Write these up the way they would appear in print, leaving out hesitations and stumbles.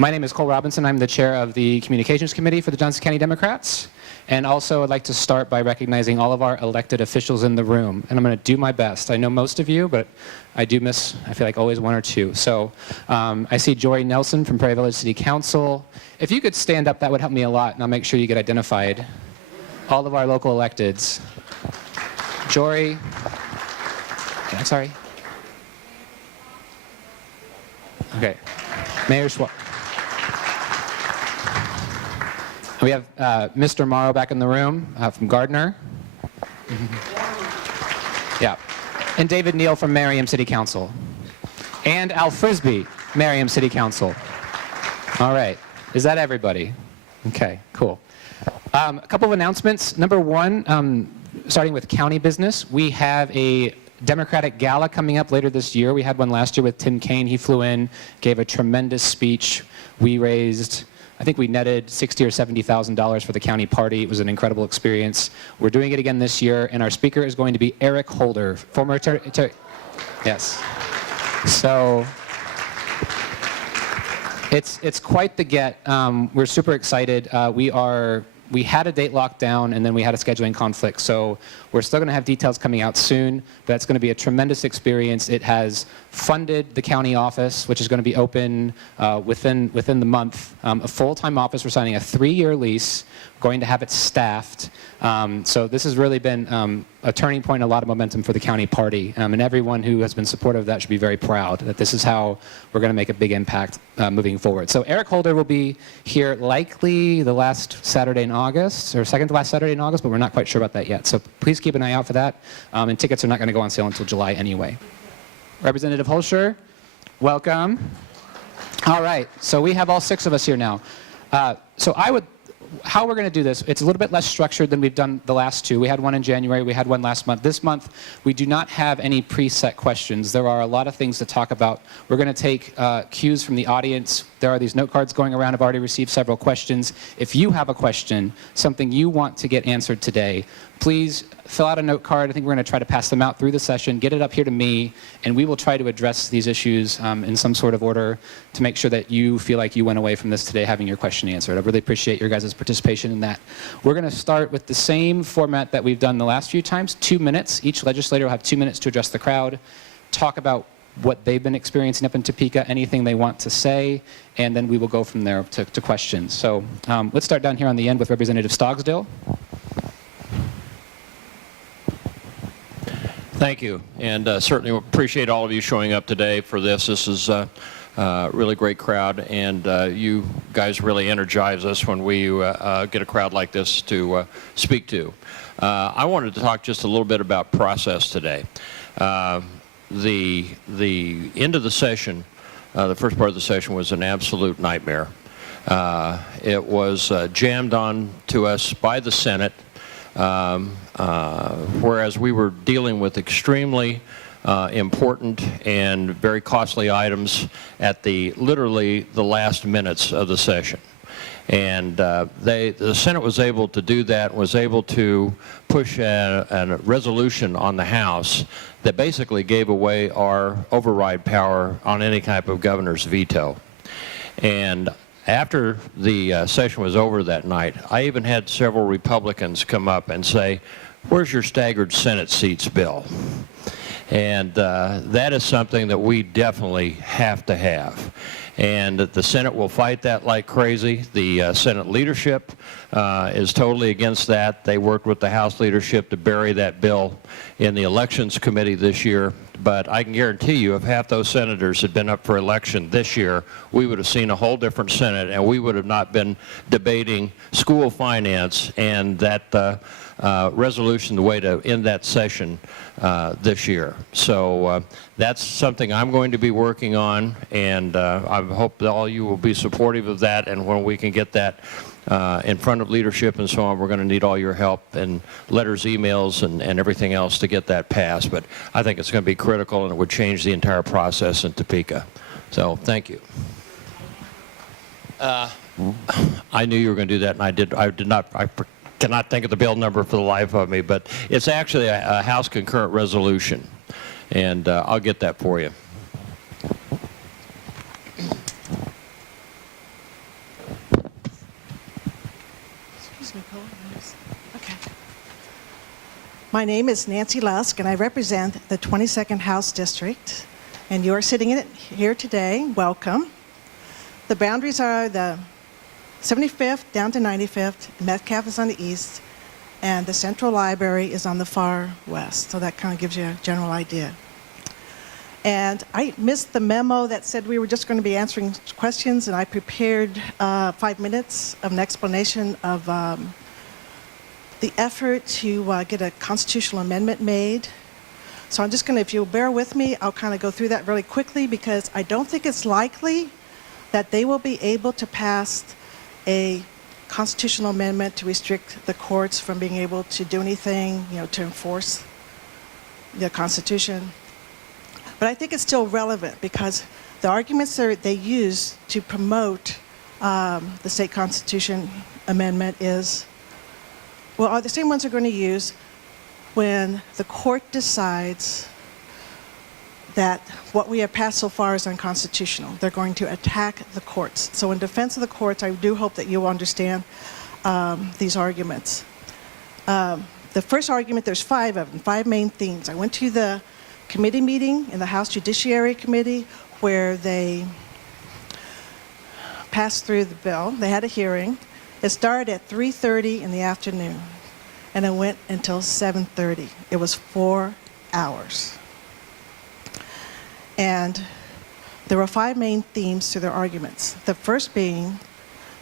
My name is Cole Robinson. I'm the chair of the Communications Committee for the Johnson County Democrats. And also, I'd like to start by recognizing all of our elected officials in the room. And I'm going to do my best. I know most of you, but I do miss, I feel like, always one or two. So I see Jory Nelson from Prairie Village City Council. If you could stand up, that would help me a lot, and I'll make sure you get identified. All of our local electeds. Jory. I'm sorry. Okay. Mayor Schwab. We have Mr. Morrow back in the room from Gardner. Yeah. And David Neal from Merriam City Council. And Al Frisbee, Merriam City Council. All right. Is that everybody? Okay, cool. A couple of announcements. Number one, starting with county business, we have a Democratic Gala coming up later this year. We had one last year with Tim Kaine. He flew in, gave a tremendous speech. We raised, I think we netted $60,000 or $70,000 for the county party. It was an incredible experience. We're doing it again this year, and our speaker is going to be Eric Holder, former attorney. Yes. So it's quite the get. We're super excited. We had a date locked down, and then we had a scheduling conflict. So we're still going to have details coming out soon, but it's going to be a tremendous experience. It has funded the county office, which is going to be open within the month. A full-time office. We're signing a 3-year lease, going to have it staffed. So this has really been a turning point, a lot of momentum for the county party. And everyone who has been supportive of that should be very proud that this is how we're going to make a big impact moving forward. So Eric Holder will be here likely the last Saturday in August, or second to last Saturday in August, but we're not quite sure about that yet. So please keep an eye out for that. And tickets are not going to go on sale until July anyway. Representative Holscher, welcome. All right, so we have all 6 of us here now. How we're going to do this, it's a little bit less structured than we've done the last 2. We had one in January, we had one last month. This month, we do not have any preset questions. There are a lot of things to talk about. We're going to take cues from the audience. There are these note cards going around. I've already received several questions. If you have a question, something you want to get answered today, please fill out a note card. I think we're going to try to pass them out through the session, get it up here to me, and we will try to address these issues in some sort of order to make sure that you feel like you went away from this today having your question answered. I really appreciate your guys' participation in that. We're going to start with the same format that we've done the last few times, 2 minutes. Each legislator will have 2 minutes to address the crowd, talk about what they've been experiencing up in Topeka, anything they want to say, and then we will go from there to questions. So let's start down here on the end with Representative Stogsdill. Thank you, and certainly appreciate all of you showing up today for this. This is a really great crowd, and you guys really energize us when we get a crowd like this to speak to. I wanted to talk just a little bit about process today. The end of the session, the first part of the session was an absolute nightmare. It was jammed on to us by the Senate. Whereas we were dealing with extremely important and very costly items at literally the last minutes of the session. And the Senate was able to do that, was able to push a resolution on the House that basically gave away our override power on any type of governor's veto. And after the session was over that night, I even had several Republicans come up and say, "Where's your staggered Senate seats bill?" And that is something that we definitely have to have. And the Senate will fight that like crazy. The Senate leadership is totally against that. They worked with the House leadership to bury that bill in the Elections Committee this year. But I can guarantee you, if half those senators had been up for election this year, we would have seen a whole different Senate, and we would have not been debating school finance and that resolution, the way to end that session this year. So that's something I'm going to be working on, and I hope that all you will be supportive of that, and when we can get that in front of leadership and so on, we're going to need all your help and letters, emails, and everything else to get that passed. But I think it's going to be critical, and it would change the entire process in Topeka. So thank you. I knew you were going to do that, and I cannot think of the bill number for the life of me, but it's actually a House concurrent resolution, and I'll get that for you. Excuse me, Cole. Okay. My name is Nancy Lusk, and I represent the 22nd House District. And you're sitting in it here today. Welcome. The boundaries are the 75th down to 95th. Metcalf is on the east, and the Central Library is on the far west. So that kind of gives you a general idea. And I missed the memo that said we were just going to be answering questions, and I prepared 5 minutes of an explanation of the effort to get a constitutional amendment made. So I'm just going to, if you'll bear with me, I'll kind of go through that really quickly, because I don't think it's likely that they will be able to pass a constitutional amendment to restrict the courts from being able to do anything, to enforce the Constitution. But I think it's still relevant, because the arguments they use to promote the state constitution amendment are the same ones they're going to use when the court decides that what we have passed so far is unconstitutional. They're going to attack the courts. So in defense of the courts, I do hope that you will understand these arguments. The first argument, there's 5 of them, 5 main themes. I went to the committee meeting in the House Judiciary Committee where they passed through the bill. They had a hearing. It started at 3:30 in the afternoon, and it went until 7:30. It was 4 hours. And there were 5 main themes to their arguments. The first being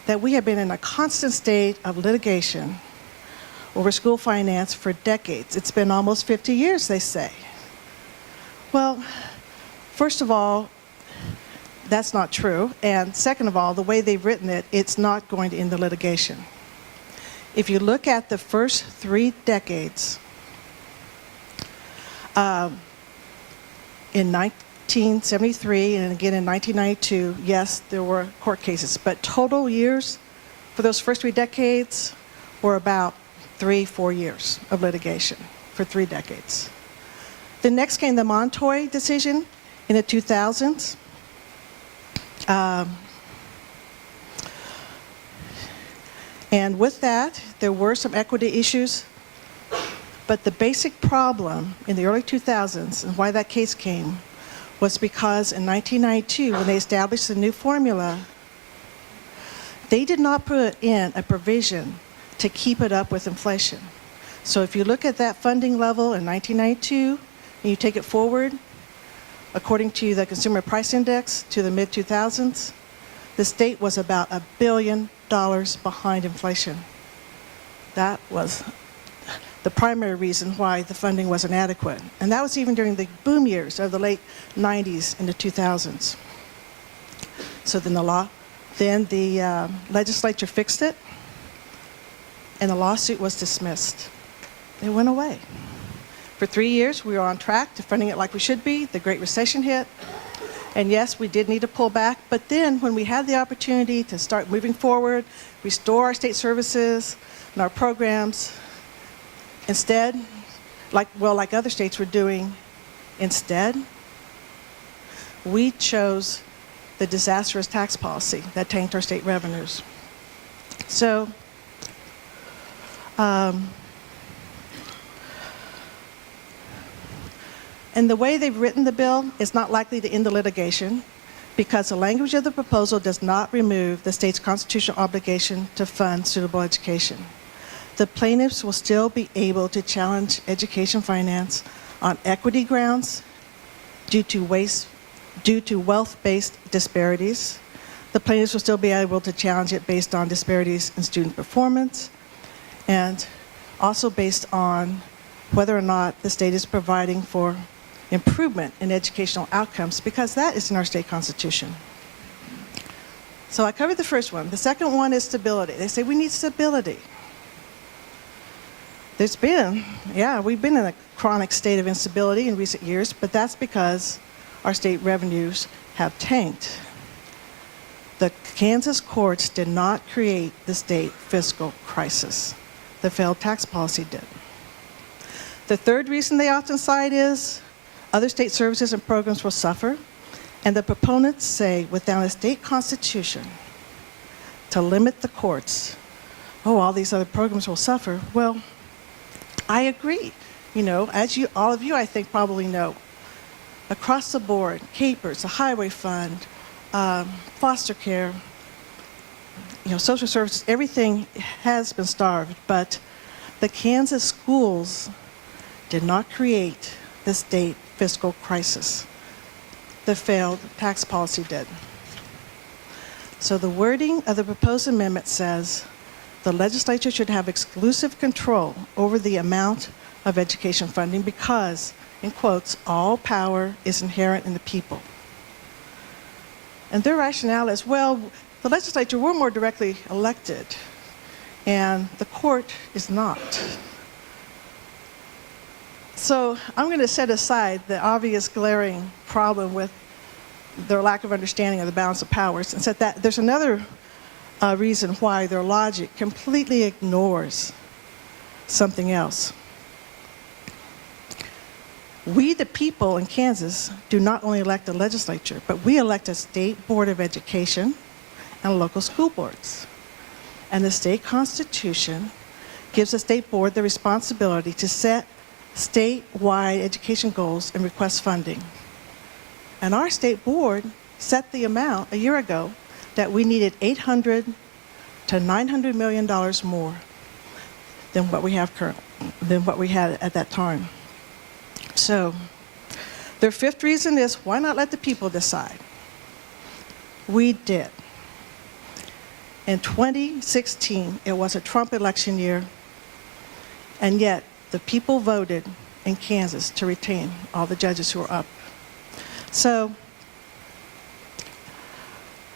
that we have been in a constant state of litigation over school finance for decades. It's been almost 50 years, they say. Well, first of all, that's not true. And second of all, the way they've written it, it's not going to end the litigation. If you look at the first 3 decades, in 1973 and again in 1992, yes, there were court cases, but total years for those first 3 decades were about 3-4 years of litigation for 3 decades. The next came the Montoy decision in the 2000s. And with that, there were some equity issues. But the basic problem in the early 2000s and why that case came was because in 1992, when they established the new formula, they did not put in a provision to keep it up with inflation. So if you look at that funding level in 1992, and you take it forward, according to the Consumer Price Index, to the mid-2000s, the state was about $1 billion behind inflation. That was the primary reason why the funding was inadequate. And that was even during the boom years of the late 90s and the 2000s. So then the legislature fixed it, and the lawsuit was dismissed. It went away. For 3 years, we were on track to funding it like we should be. The Great Recession hit. And yes, we did need to pull back. But then when we had the opportunity to start moving forward, restore our state services and our programs, instead, like other states were doing, we chose the disastrous tax policy that tanked our state revenues. So, and the way they've written the bill is not likely to end the litigation, because the language of the proposal does not remove the state's constitutional obligation to fund suitable education. The plaintiffs will still be able to challenge education finance on equity grounds due to wealth-based disparities. The plaintiffs will still be able to challenge it based on disparities in student performance, and also based on whether or not the state is providing for improvement in educational outcomes, because that is in our state constitution. So I covered the first one. The second one is stability. They say we need stability. We've been in a chronic state of instability in recent years, but that's because our state revenues have tanked. The Kansas courts did not create the state fiscal crisis. The failed tax policy did. The third reason they often cite is other state services and programs will suffer, and the proponents say without a state constitution to limit the courts, oh, all these other programs will suffer. Well, I agree. You know, as all of you, I think, probably know, across the board, CAPERS, the Highway Fund, foster care, you know, social services, everything has been starved. But the Kansas schools did not create the state fiscal crisis. The failed tax policy did. So the wording of the proposed amendment says the legislature should have exclusive control over the amount of education funding because, in quotes, all power is inherent in the people. And their rationale is, well, the legislature, we're more directly elected, and the court is not. So I'm going to set aside the obvious glaring problem with their lack of understanding of the balance of powers and said that there's another reason why their logic completely ignores something else. We, the people in Kansas, do not only elect the legislature, but we elect a state board of education and local school boards. And the state constitution gives the state board the responsibility to set statewide education goals and request funding. And our state board set the amount a year ago that we needed $800 to $900 million more than what we have than what we had at that time. So their fifth reason is, why not let the people decide? We did. In 2016, it was a Trump election year, and yet the people voted in Kansas to retain all the judges who were up. So,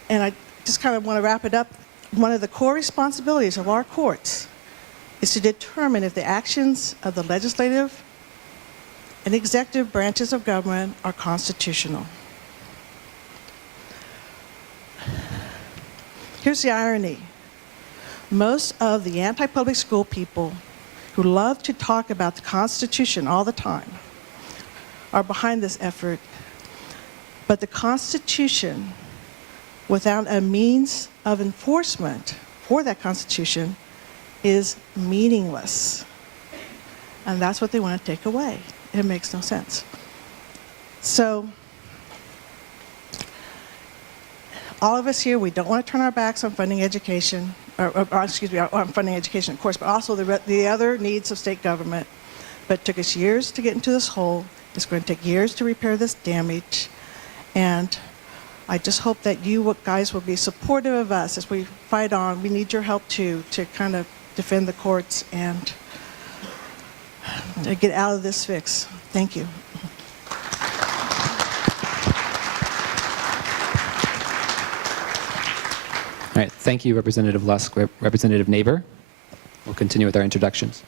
and I just kind of want to wrap it up. One of the core responsibilities of our courts is to determine if the actions of the legislative and executive branches of government are constitutional. Here's the irony. Most of the anti-public school people who love to talk about the Constitution all the time are behind this effort. But the Constitution, without a means of enforcement for that Constitution, is meaningless. And that's what they want to take away. It makes no sense. So, all of us here, we don't want to turn our backs on funding education, on funding education, of course, but also the other needs of state government. But it took us years to get into this hole. It's going to take years to repair this damage. And I just hope that you guys will be supportive of us as we fight on. We need your help too, to kind of defend the courts and get out of this fix. Thank you. All right, thank you, Representative Lusk. Representative Neighbor, we'll continue with our introductions.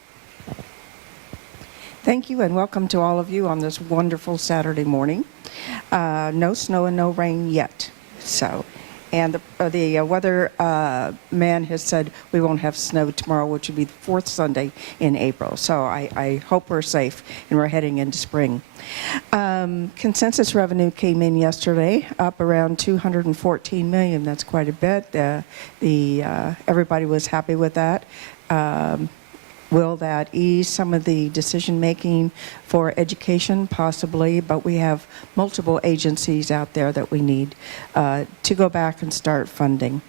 Thank you, and welcome to all of you on this wonderful Saturday morning. No snow and no rain yet. So, and the weather man has said we won't have snow tomorrow, which would be the fourth Sunday in April. So I hope we're safe and we're heading into spring. Consensus revenue came in yesterday, up around $214 million. That's quite a bit. Everybody was happy with that. Will that ease some of the decision-making for education? Possibly, but we have multiple agencies out there that we need to go back and start funding.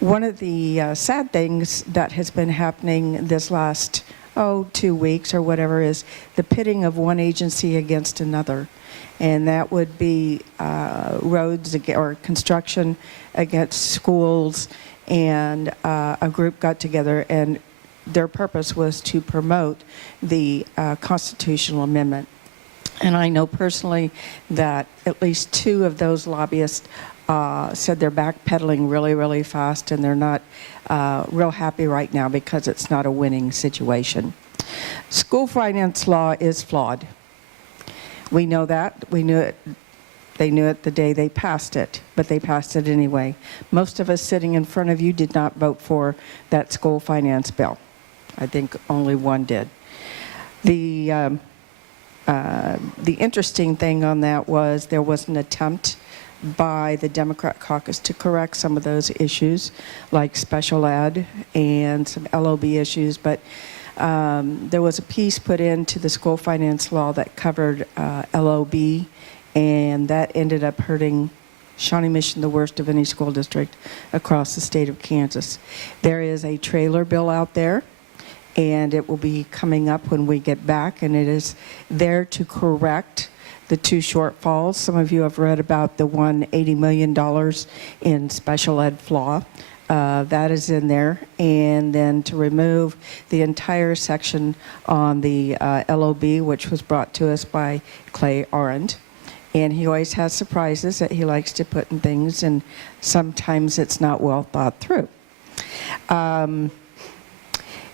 One of the sad things that has been happening this last, 2 weeks or whatever, is the pitting of one agency against another. And that would be roads or construction against schools, and a group got together and their purpose was to promote the constitutional amendment. And I know personally that at least two of those lobbyists said they're backpedaling really, really fast, and they're not real happy right now because it's not a winning situation. School finance law is flawed. We know that. We knew it. They knew it the day they passed it, but they passed it anyway. Most of us sitting in front of you did not vote for that school finance bill. I think only one did. The interesting thing on that was there was an attempt by the Democrat caucus to correct some of those issues, like special ed and some LOB issues. But there was a piece put into the school finance law that covered LOB, and that ended up hurting Shawnee Mission the worst of any school district across the state of Kansas. There is a trailer bill out there, and it will be coming up when we get back, and it is there to correct the two shortfalls. Some of you have read about the $180 million in special ed flaw. That is in there. And then to remove the entire section on the LOB, which was brought to us by Clay Arend. And he always has surprises that he likes to put in things, and sometimes it's not well thought through.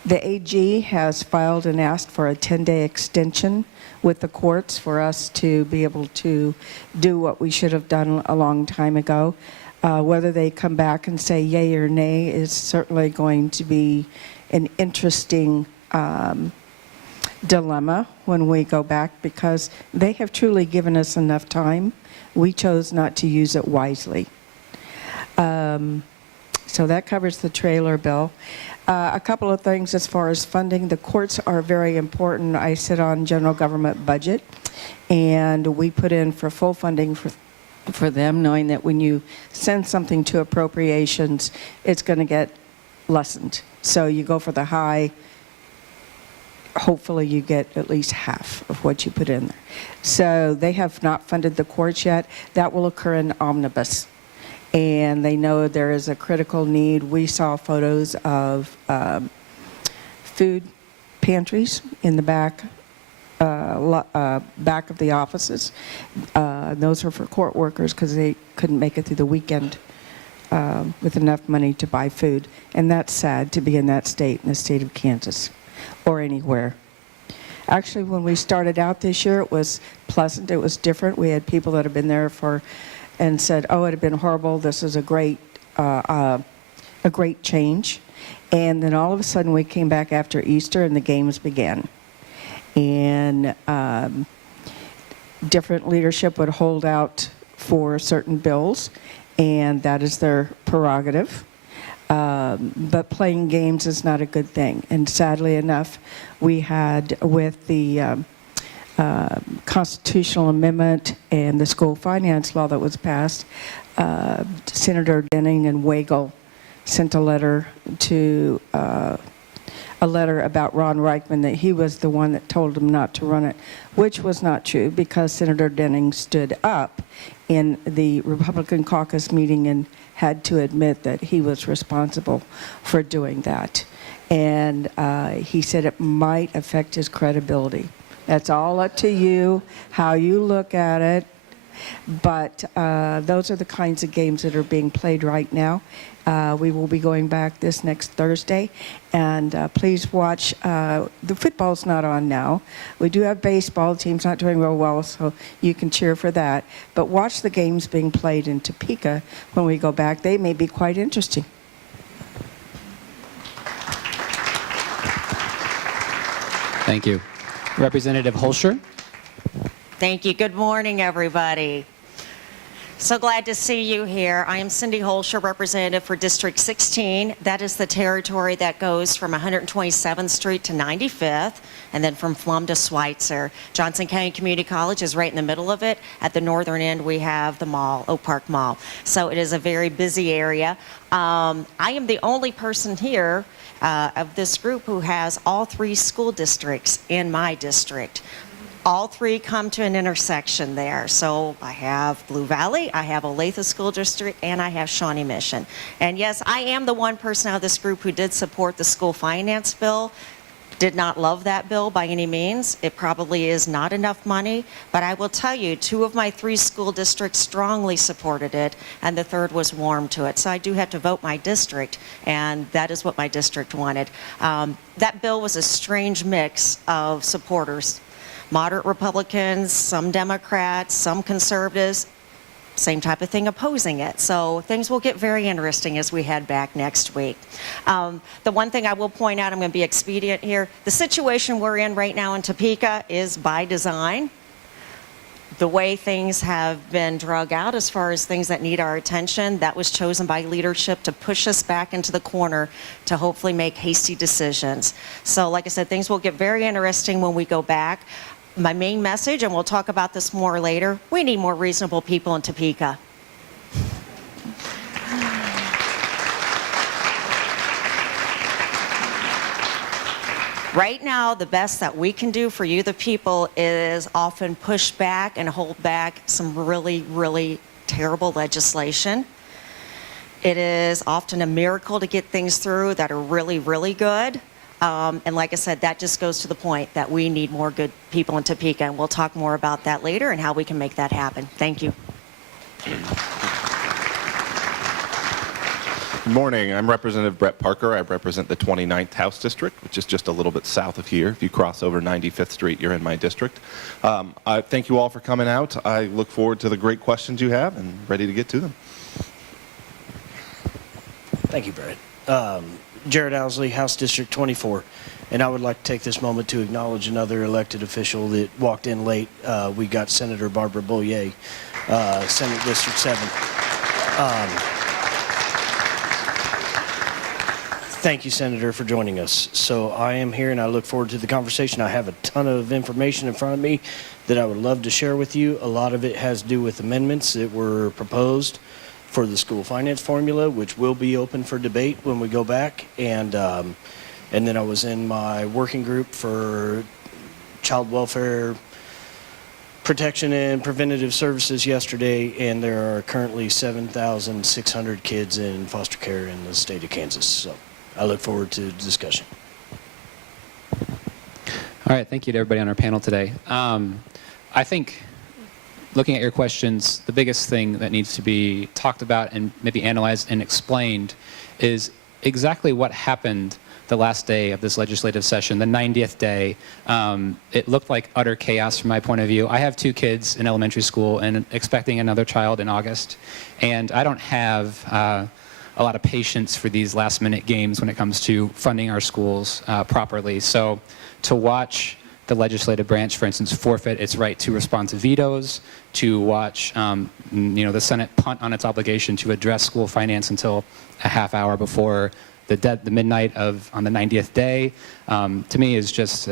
The AG has filed and asked for a 10-day extension with the courts for us to be able to do what we should have done a long time ago. Whether they come back and say yay or nay is certainly going to be an interesting dilemma when we go back, because they have truly given us enough time. We chose not to use it wisely. So that covers the trailer bill. A couple of things as far as funding. The courts are very important. I sit on general government budget, and we put in for full funding for them, knowing that when you send something to appropriations, it's going to get lessened. So you go for the high, hopefully you get at least half of what you put in there. So they have not funded the courts yet. That will occur in omnibus. And they know there is a critical need. We saw photos of food pantries in the back of the offices. Those are for court workers because they couldn't make it through the weekend with enough money to buy food. And that's sad to be in that state, in the state of Kansas, or anywhere. Actually, when we started out this year, it was pleasant. It was different. We had people that have been there and said, oh, it had been horrible. This is a great change. And then all of a sudden we came back after Easter and the games began. And different leadership would hold out for certain bills, and that is their prerogative. But playing games is not a good thing. And sadly enough, we had with the constitutional amendment and the school finance law that was passed, Senator Denning and Wagle sent a letter about Ron Reichman, that he was the one that told him not to run it, which was not true, because Senator Denning stood up in the Republican Caucus meeting and had to admit that he was responsible for doing that. And he said it might affect his credibility. That's all up to you, how you look at it. But those are the kinds of games that are being played right now. We will be going back this next Thursday. And please watch. The football's not on now. We do have baseball. The team's not doing real well, so you can cheer for that. But watch the games being played in Topeka when we go back. They may be quite interesting. Thank you. Representative Holscher. Thank you. Good morning, everybody. So glad to see you here. I am Cindy Holscher, representative for District 16. That is the territory that goes from 127th Street to 95th, and then from Flum to Schweitzer. Johnson County Community College is right in the middle of it. At the northern end, we have the mall, Oak Park Mall. So it is a very busy area. I am the only person here of this group who has all three school districts in my district. All three come to an intersection there. So I have Blue Valley, I have Olathe School District, and I have Shawnee Mission. And yes, I am the one person out of this group who did support the school finance bill. Did not love that bill by any means. It probably is not enough money, but I will tell you, 2 of my 3 school districts strongly supported it, and the third was warm to it. So I do have to vote my district, and that is what my district wanted. That bill was a strange mix of supporters. Moderate Republicans, some Democrats, some conservatives, same type of thing opposing it. So things will get very interesting as we head back next week. The one thing I will point out, I'm going to be expedient here, the situation we're in right now in Topeka is by design. the way things have been drug out as far as things that need our attention, that was chosen by leadership to push us back into the corner to hopefully make hasty decisions. So like I said, things will get very interesting when we go back. My main message, and we'll talk about this more later, we need more reasonable people in Topeka. Right now, the best that we can do for you, the people, is often push back and hold back some really, really terrible legislation. It is often a miracle to get things through that are really, really good. And like I said, that just goes to the point that we need more good people in Topeka, and we'll talk more about that later and how we can make that happen. Thank you. Good morning. I'm Representative Brett Parker. I represent the 29th House District, which is just a little bit south of here. If you cross over 95th Street, you're in my district. I thank you all for coming out. I look forward to the great questions you have and ready to get to them. Thank you, Brett. Jared Owsley, House District 24. And I would like to take this moment to acknowledge another elected official that walked in late. We got Senator Barbara Bollier, Senate District 7. Thank you, Senator, for joining us. So I am here, and I look forward to the conversation. I have a ton of information in front of me that I would love to share with you. A lot of it has to do with amendments that were proposed for the school finance formula, which will be open for debate when we go back. And then I was in my working group for child welfare protection and preventative services yesterday, and there are currently 7,600 kids in foster care in the state of Kansas. So I look forward to the discussion. All right, thank you to everybody on our panel today. I think, looking at your questions, the biggest thing that needs to be talked about and maybe analyzed and explained is exactly what happened the last day of this legislative session, the 90th day. It looked like utter chaos from my point of view. I have 2 kids in elementary school and expecting another child in August, and I don't have a lot of patience for these last-minute games when it comes to funding our schools properly. So to watch the legislative branch, for instance, forfeit its right to respond to vetoes, to watch the Senate punt on its obligation to address school finance until a half hour before the midnight on the 90th day, to me is just,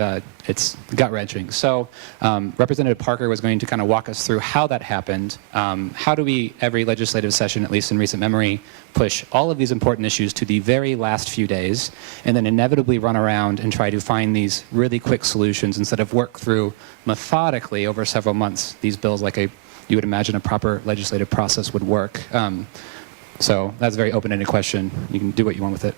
it's gut-wrenching. So Representative Parker was going to kind of walk us through how that happened. How do we, every legislative session, at least in recent memory, push all of these important issues to the very last few days, and then inevitably run around and try to find these really quick solutions instead of work through methodically over several months these bills like you would imagine a proper legislative process would work. So that's a very open-ended question. You can do what you want with it.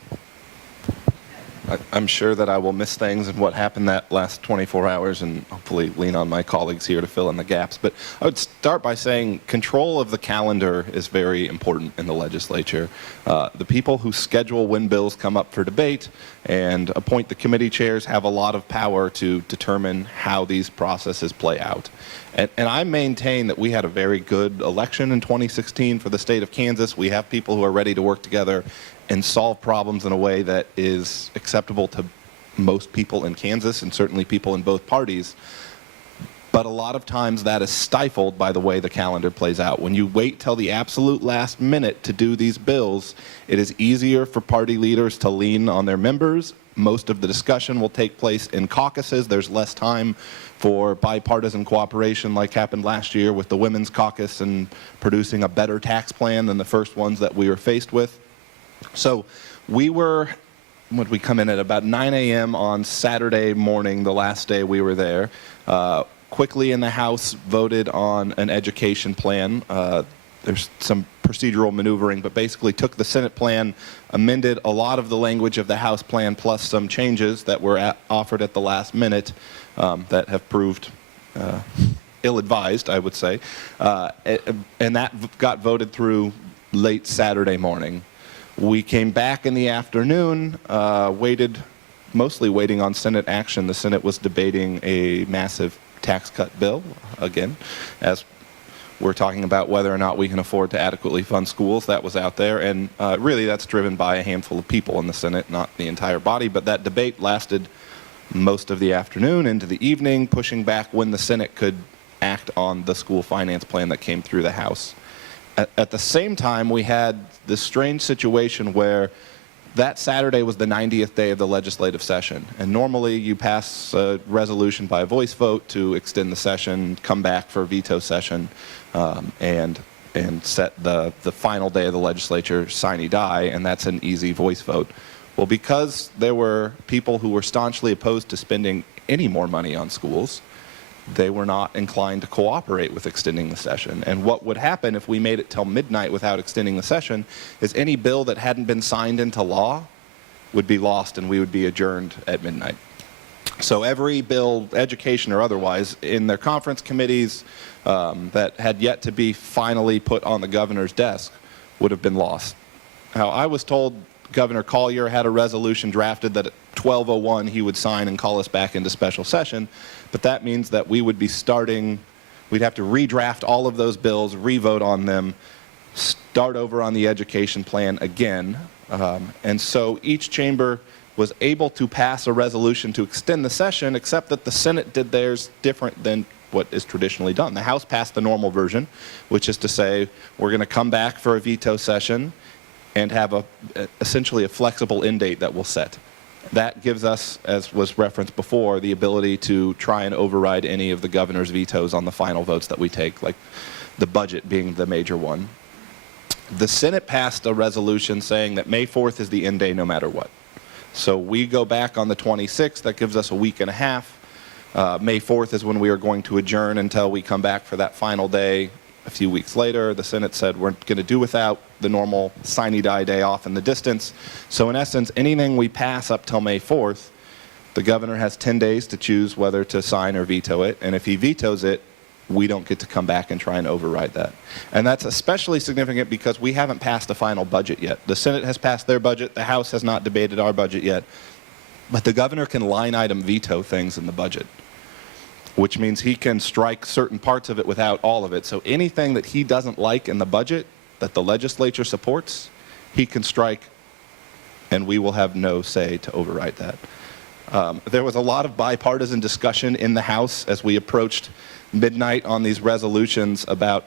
I'm sure that I will miss things and what happened that last 24 hours and hopefully lean on my colleagues here to fill in the gaps. But I would start by saying control of the calendar is very important in the legislature. The people who schedule when bills come up for debate and appoint the committee chairs have a lot of power to determine how these processes play out. And I maintain that we had a very good election in 2016 for the state of Kansas. We have people who are ready to work together and solve problems in a way that is acceptable to most people in Kansas and certainly people in both parties. But a lot of times that is stifled by the way the calendar plays out. When you wait till the absolute last minute to do these bills, it is easier for party leaders to lean on their members. Most of the discussion will take place in caucuses. There's less time for bipartisan cooperation like happened last year with the Women's Caucus and producing a better tax plan than the first ones that we were faced with. So we come in at about 9 a.m. on Saturday morning, the last day we were there. Quickly in the House voted on an education plan. There's some procedural maneuvering, but basically took the Senate plan, amended a lot of the language of the House plan, plus some changes that were offered at the last minute that have proved ill-advised, I would say. And that got voted through late Saturday morning. We came back in the afternoon, mostly waiting on Senate action. The Senate was debating a massive tax cut bill, again, as we're talking about whether or not we can afford to adequately fund schools. That was out there, and really that's driven by a handful of people in the Senate, not the entire body. But that debate lasted most of the afternoon into the evening, pushing back when the Senate could act on the school finance plan that came through the House. At the same time, we had this strange situation where that Saturday was the 90th day of the legislative session. And normally you pass a resolution by a voice vote to extend the session, come back for a veto session, and set the final day of the legislature sine die, and that's an easy voice vote. Well, because there were people who were staunchly opposed to spending any more money on schools, they were not inclined to cooperate with extending the session. And what would happen if we made it till midnight without extending the session is any bill that hadn't been signed into law would be lost and we would be adjourned at midnight. So every bill, education or otherwise, in their conference committees that had yet to be finally put on the governor's desk would have been lost. Now, I was told Governor Collier had a resolution drafted that at 12:01 he would sign and call us back into special session, but that means that we would be starting, we'd have to redraft all of those bills, re-vote on them, start over on the education plan again, and so each chamber was able to pass a resolution to extend the session, except that the Senate did theirs different than what is traditionally done. The House passed the normal version, which is to say we're going to come back for a veto session and have essentially a flexible end date that we'll set. That gives us, as was referenced before, the ability to try and override any of the governor's vetoes on the final votes that we take, like the budget being the major one. The Senate passed a resolution saying that May 4th is the end day no matter what. So we go back on the 26th. That gives us a week and a half. May 4th is when we are going to adjourn until we come back for that final day a few weeks later. The Senate said we're going to do without the normal sine die day off in the distance. So in essence, anything we pass up till May 4th, the governor has 10 days to choose whether to sign or veto it. And if he vetoes it, we don't get to come back and try and override that. And that's especially significant because we haven't passed a final budget yet. The Senate has passed their budget. The House has not debated our budget yet. But the governor can line item veto things in the budget, which means he can strike certain parts of it without all of it. So anything that he doesn't like in the budget that the legislature supports, he can strike, and we will have no say to override that. There was a lot of bipartisan discussion in the House as we approached midnight on these resolutions about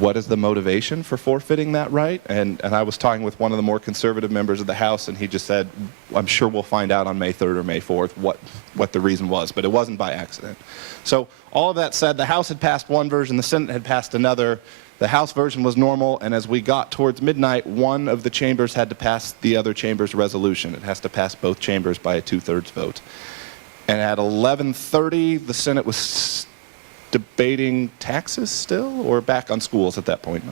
what is the motivation for forfeiting that right. And I was talking with one of the more conservative members of the House, and he just said, I'm sure we'll find out on May 3rd or May 4th what the reason was, but it wasn't by accident. So all of that said, the House had passed one version, the Senate had passed another. The House version was normal, and as we got towards midnight, one of the chambers had to pass the other chamber's resolution. It has to pass both chambers by a 2/3 vote. And at 11:30, the Senate was debating taxes still, or back on schools at that point?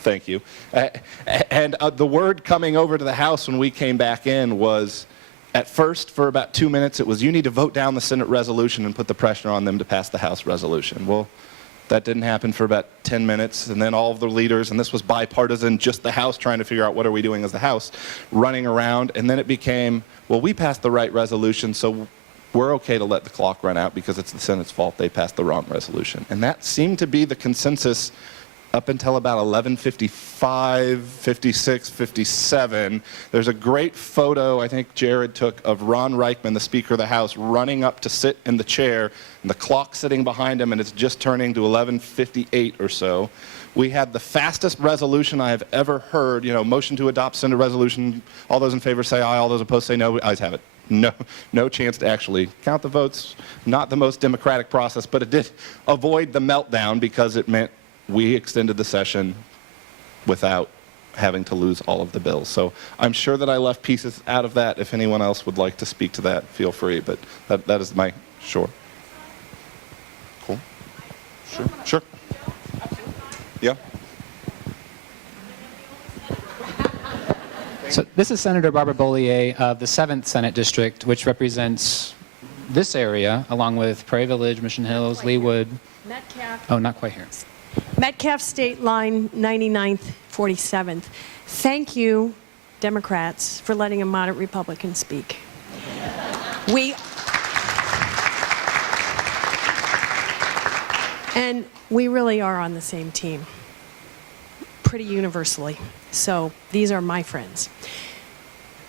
Thank you. And the word coming over to the House when we came back in was, at first, for about 2 minutes, it was, you need to vote down the Senate resolution and put the pressure on them to pass the House resolution. Well, that didn't happen for about 10 minutes, and then all of the leaders, and this was bipartisan, just the House trying to figure out what are we doing as the House, running around, and then it became, well, we passed the right resolution, so we're okay to let the clock run out because it's the Senate's fault they passed the wrong resolution. And that seemed to be the consensus up until about 11:55, 56, 57. There's a great photo I think Jared took of Ron Reichman, the Speaker of the House, running up to sit in the chair, and the clock sitting behind him, and it's just turning to 11:58 or so. We had the fastest resolution I have ever heard. You know, motion to adopt Senate resolution. All those in favor say aye. All those opposed say no. Ayes have it. No chance to actually count the votes. Not the most democratic process, but it did avoid the meltdown because it meant we extended the session without having to lose all of the bills. So I'm sure that I left pieces out of that. If anyone else would like to speak to that, feel free. But that is my, sure. Cool. Sure. Yeah. So this is Senator Barbara Bollier of the 7th Senate District, which represents this area, along with Prairie Village, Mission Hills, Leawood. Metcalf. Oh, not quite here. Metcalf State Line 99th, 47th. Thank you, Democrats, for letting a moderate Republican speak. And we really are on the same team, pretty universally. So these are my friends.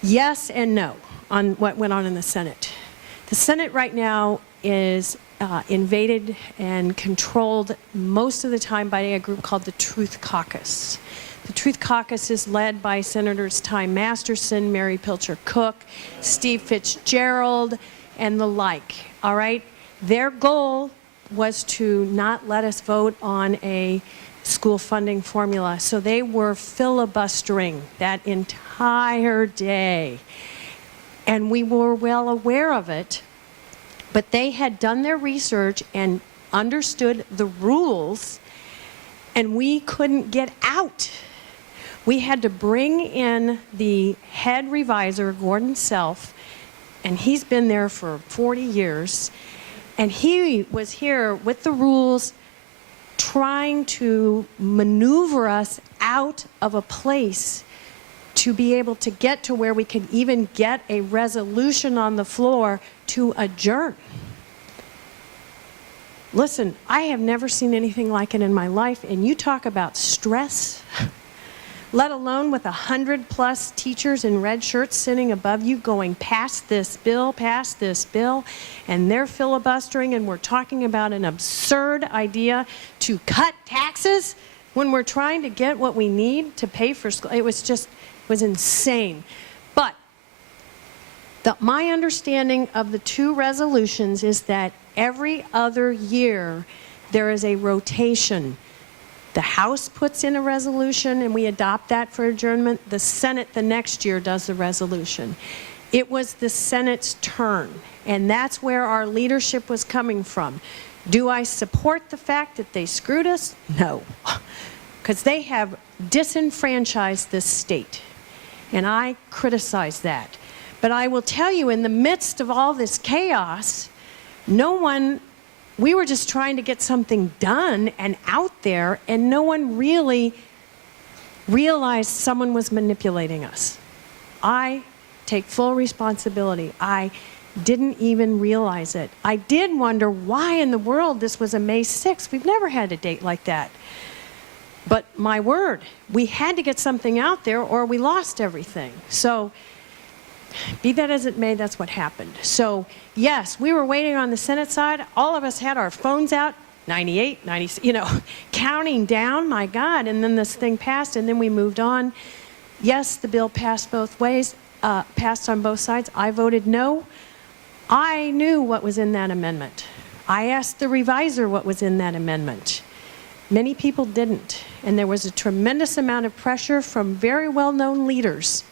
Yes and no on what went on in the Senate. The Senate right now is invaded and controlled most of the time by a group called the Truth Caucus. The Truth Caucus is led by Senators Ty Masterson, Mary Pilcher Cook, Steve Fitzgerald, and the like, all right? Their goal was to not let us vote on a school funding formula, so they were filibustering that entire day. And we were well aware of it, but they had done their research and understood the rules, and we couldn't get out. We had to bring in the head reviser, Gordon Self, and he's been there for 40 years, and he was here with the rules trying to maneuver us out of a place to be able to get to where we could even get a resolution on the floor to adjourn. Listen, I have never seen anything like it in my life, and you talk about stress, let alone with 100+ teachers in red shirts sitting above you going pass this bill, and they're filibustering, and we're talking about an absurd idea to cut taxes when we're trying to get what we need to pay for school. It was insane. But my understanding of the two resolutions is that every other year there is a rotation. The House puts in a resolution and we adopt that for adjournment. The Senate the next year does the resolution. It was the Senate's turn, and that's where our leadership was coming from. Do I support the fact that they screwed us? No, because they have disenfranchised this state, and I criticize that. But I will tell you, in the midst of all this chaos, we were just trying to get something done and out there, and no one really realized someone was manipulating us. I take full responsibility. I didn't even realize it. I did wonder why in the world this was a May 6th. We've never had a date like that. But my word, we had to get something out there or we lost everything. So be that as it may, that's what happened. So yes, we were waiting on the Senate side. All of us had our phones out, 98, 90, counting down, my God. And then this thing passed, and then we moved on. Yes, the bill passed both ways, passed on both sides. I voted no. I knew what was in that amendment. I asked the reviser what was in that amendment. Many people didn't, and there was a tremendous amount of pressure from very well-known leaders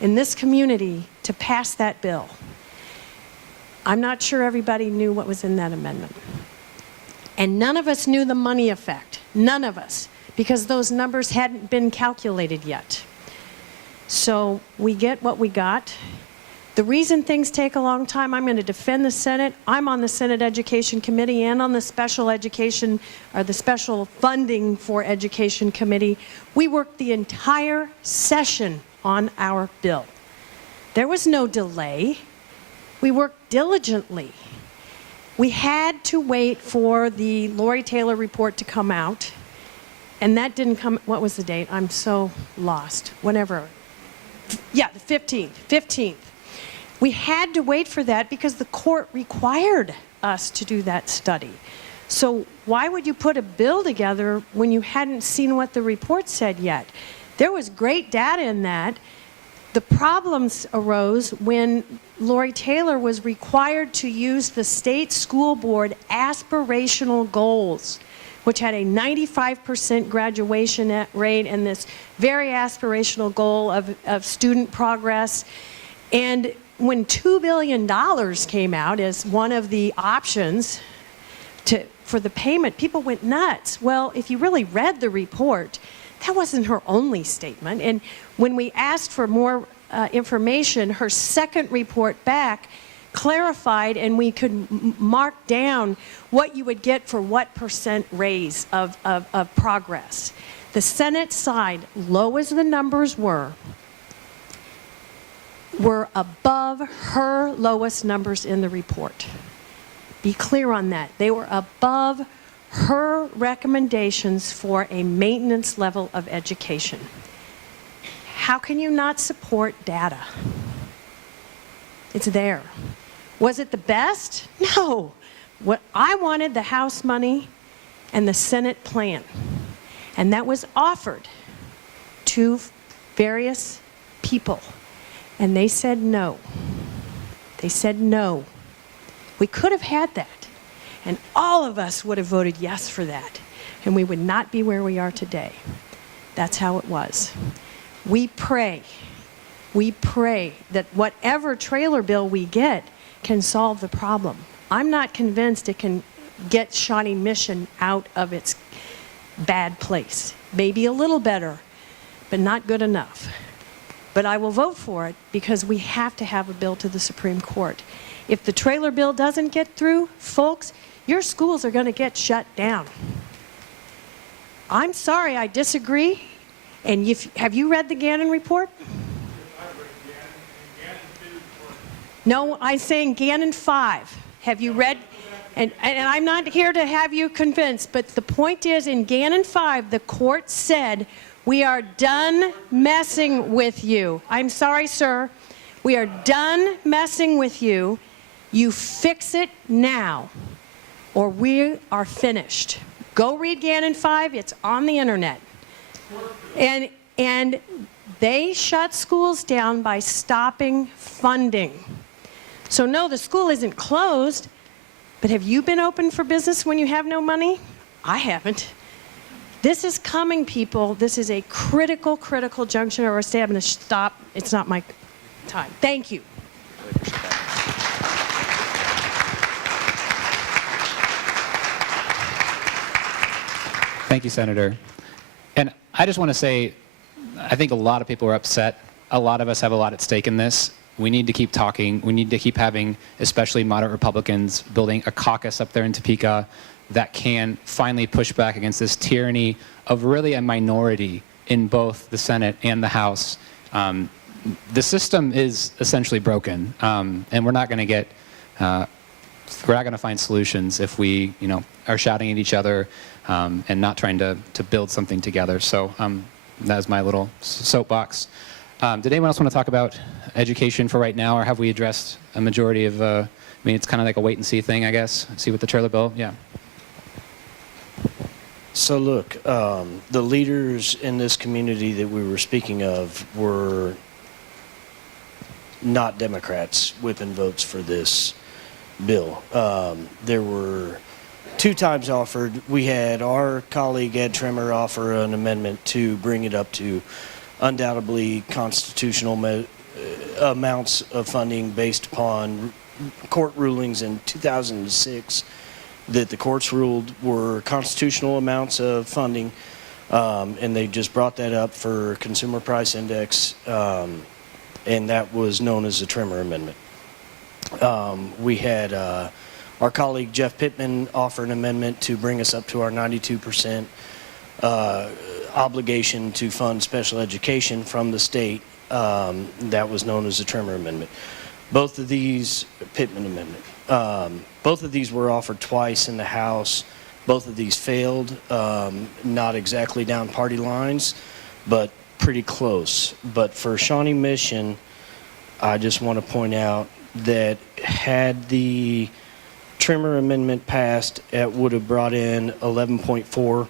in this community to pass that bill. I'm not sure everybody knew what was in that amendment. And none of us knew the money effect, none of us, because those numbers hadn't been calculated yet. So we get what we got. The reason things take a long time, I'm going to defend the Senate. I'm on the Senate Education Committee and on the Special Education, or the Special Funding for Education Committee. We worked the entire session on our bill. There was no delay. We worked diligently. We had to wait for the Lori Taylor report to come out, and that didn't come. What was the date? I'm so lost. Whenever. Yeah, the 15th. We had to wait for that because the court required us to do that study. So why would you put a bill together when you hadn't seen what the report said yet? There was great data in that. The problems arose when Lori Taylor was required to use the state school board aspirational goals, which had a 95% graduation rate and this very aspirational goal of student progress. And when $2 billion came out as one of the options for the payment, people went nuts. Well, if you really read the report, that wasn't her only statement. And when we asked for more information, her second report back clarified, and we could mark down what you would get for what percent raise of progress. The Senate side, low as the numbers were above her lowest numbers in the report. Be clear on that. They were above her recommendations for a maintenance level of education. How can you not support data? It's there. Was it the best? No. What I wanted, the House money and the Senate plan. And that was offered to various people. And they said no. They said no. We could have had that. And all of us would have voted yes for that. And we would not be where we are today. That's how it was. We pray that whatever trailer bill we get can solve the problem. I'm not convinced it can get Shawnee Mission out of its bad place. Maybe a little better, but not good enough. But I will vote for it because we have to have a bill to the Supreme Court. If the trailer bill doesn't get through, folks, your schools are going to get shut down. I'm sorry, I disagree. And have you read the Gannon report? No, I'm saying Gannon 5. Have you read? And I'm not here to have you convinced, but the point is in Gannon 5, the court said, we are done messing with you. I'm sorry, sir. We are done messing with you. You fix it now, or we are finished. Go read Gannon 5. It's on the internet. And they shut schools down by stopping funding. So no, the school isn't closed, but have you been open for business when you have no money? I haven't. This is coming, people. This is a critical, critical junction, or say I'm going to stop. It's not my time. Thank you. Thank you, Senator. And I just want to say, I think a lot of people are upset. A lot of us have a lot at stake in this. We need to keep talking. We need to keep having, especially moderate Republicans, building a caucus up there in Topeka that can finally push back against this tyranny of really a minority in both the Senate and the House. The system is essentially broken, and we're not going to get, we're not going to find solutions if we, are shouting at each other and not trying to build something together. So that was my little soapbox. Did anyone else want to talk about education for right now, or have we addressed a majority of, it's kind of like a wait and see thing, I guess. See what the trailer bill, yeah. So look, the leaders in this community that we were speaking of were not Democrats whipping votes for this bill. There were 2 times offered. We had our colleague Ed Trimmer offer an amendment to bring it up to undoubtedly constitutional amounts of funding based upon court rulings in 2006 that the courts ruled were constitutional amounts of funding, and they just brought that up for Consumer Price Index, and that was known as the Trimmer Amendment. We had our colleague Jeff Pittman offer an amendment to bring us up to our 92% obligation to fund special education from the state. That was known as the Trimmer Amendment. Both of these, Pittman Amendment, both of these were offered twice in the House. Both of these failed, not exactly down party lines, but pretty close. But for Shawnee Mission, I just want to point out that had the Trimmer Amendment passed, it would have brought in $11.4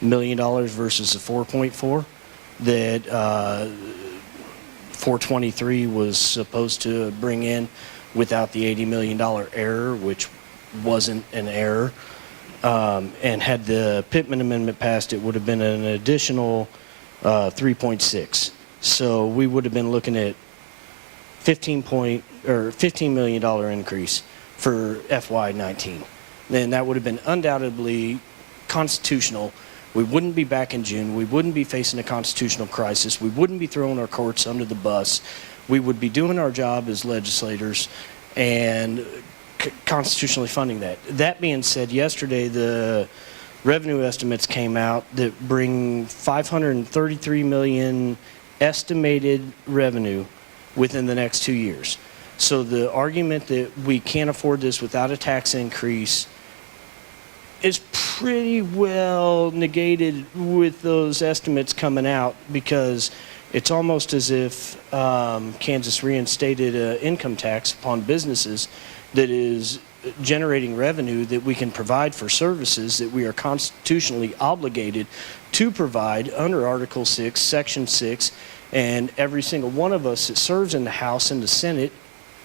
million versus the 4.4 that 423 was supposed to bring in without the $80 million error, which wasn't an error. And had the Pittman Amendment passed, it would have been an additional 3.6. So we would have been looking at $15 million increase for FY19. Then that would have been undoubtedly constitutional. We wouldn't be back in June. We wouldn't be facing a constitutional crisis. We wouldn't be throwing our courts under the bus. We would be doing our job as legislators and constitutionally funding that. That being said, yesterday the revenue estimates came out that bring $533 million estimated revenue within the next 2 years. So the argument that we can't afford this without a tax increase is pretty well negated with those estimates coming out, because it's almost as if Kansas reinstated an income tax upon businesses that is generating revenue that we can provide for services that we are constitutionally obligated to provide under Article 6, Section 6, and every single one of us that serves in the House and the Senate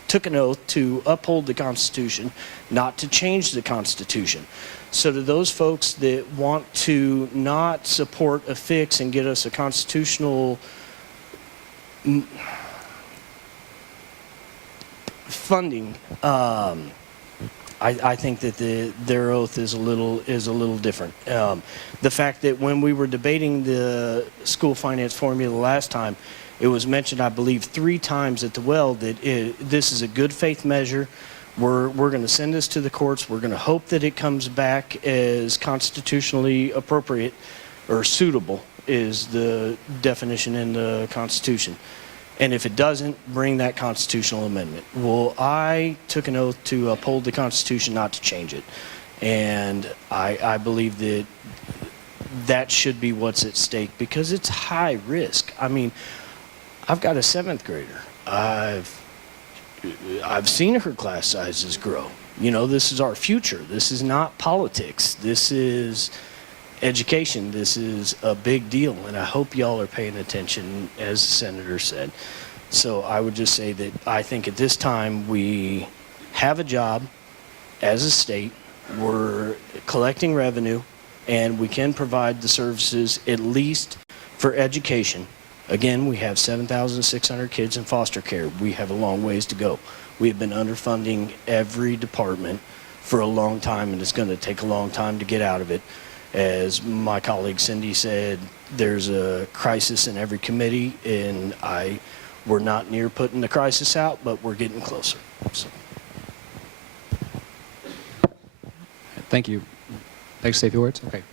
took an oath to uphold the Constitution, not to change the Constitution. So to those folks that want to not support a fix and get us a constitutional funding, I think that their oath is a little different. The fact that when we were debating the school finance formula last time, it was mentioned, I believe, 3 times at the well that this is a good faith measure. We're going to send this to the courts. We're going to hope that it comes back as constitutionally appropriate or suitable is the definition in the Constitution. And if it doesn't, bring that constitutional amendment. Well, I took an oath to uphold the Constitution, not to change it. And I believe that that should be what's at stake because it's high risk. I mean, I've got a 7th grader. I've seen her class sizes grow. You know, this is our future. This is not politics. This is education. This is a big deal, and I hope y'all are paying attention, as the senator said. So I would just say that I think at this time we have a job as a state. We're collecting revenue, and we can provide the services at least for education. Again, we have 7,600 kids in foster care. We have a long ways to go. We have been underfunding every department for a long time, and it's going to take a long time to get out of it. As my colleague Cindy said, there's a crisis in every committee, and we're not near putting the crisis out, but we're getting closer. So. Thank you. Thanks, say a few words. Okay.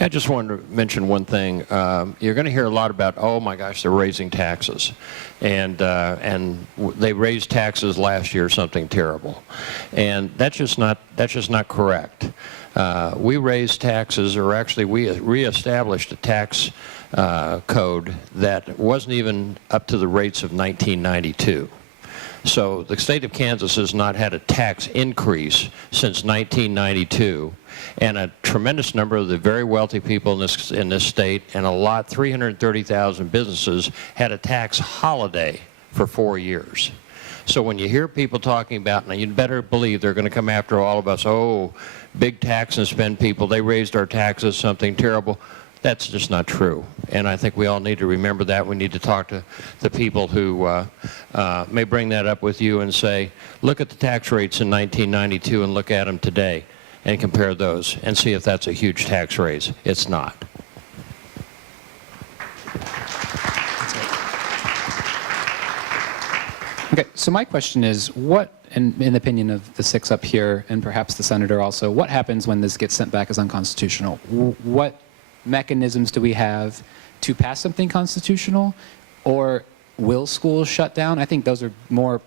I just wanted to mention one thing. You're going to hear a lot about, oh my gosh, they're raising taxes, and they raised taxes last year, something terrible, and that's just not correct. We raised taxes, or actually we reestablished a tax code that wasn't even up to the rates of 1992. So the state of Kansas has not had a tax increase since 1992, and a tremendous number of the very wealthy people in this state, and 330,000 businesses, had a tax holiday for 4 years. So when you hear people talking about, now you'd better believe they're going to come after all of us, oh, big tax and spend people, they raised our taxes, something terrible. That's just not true, and I think we all need to remember that. We need to talk to the people who may bring that up with you and say, look at the tax rates in 1992 and look at them today and compare those and see if that's a huge tax raise. It's not. Okay, so my question is, what, in the opinion of the 6 up here, and perhaps the senator also, what happens when this gets sent back as unconstitutional? What mechanisms do we have to pass something constitutional, or will schools shut down? I think those are more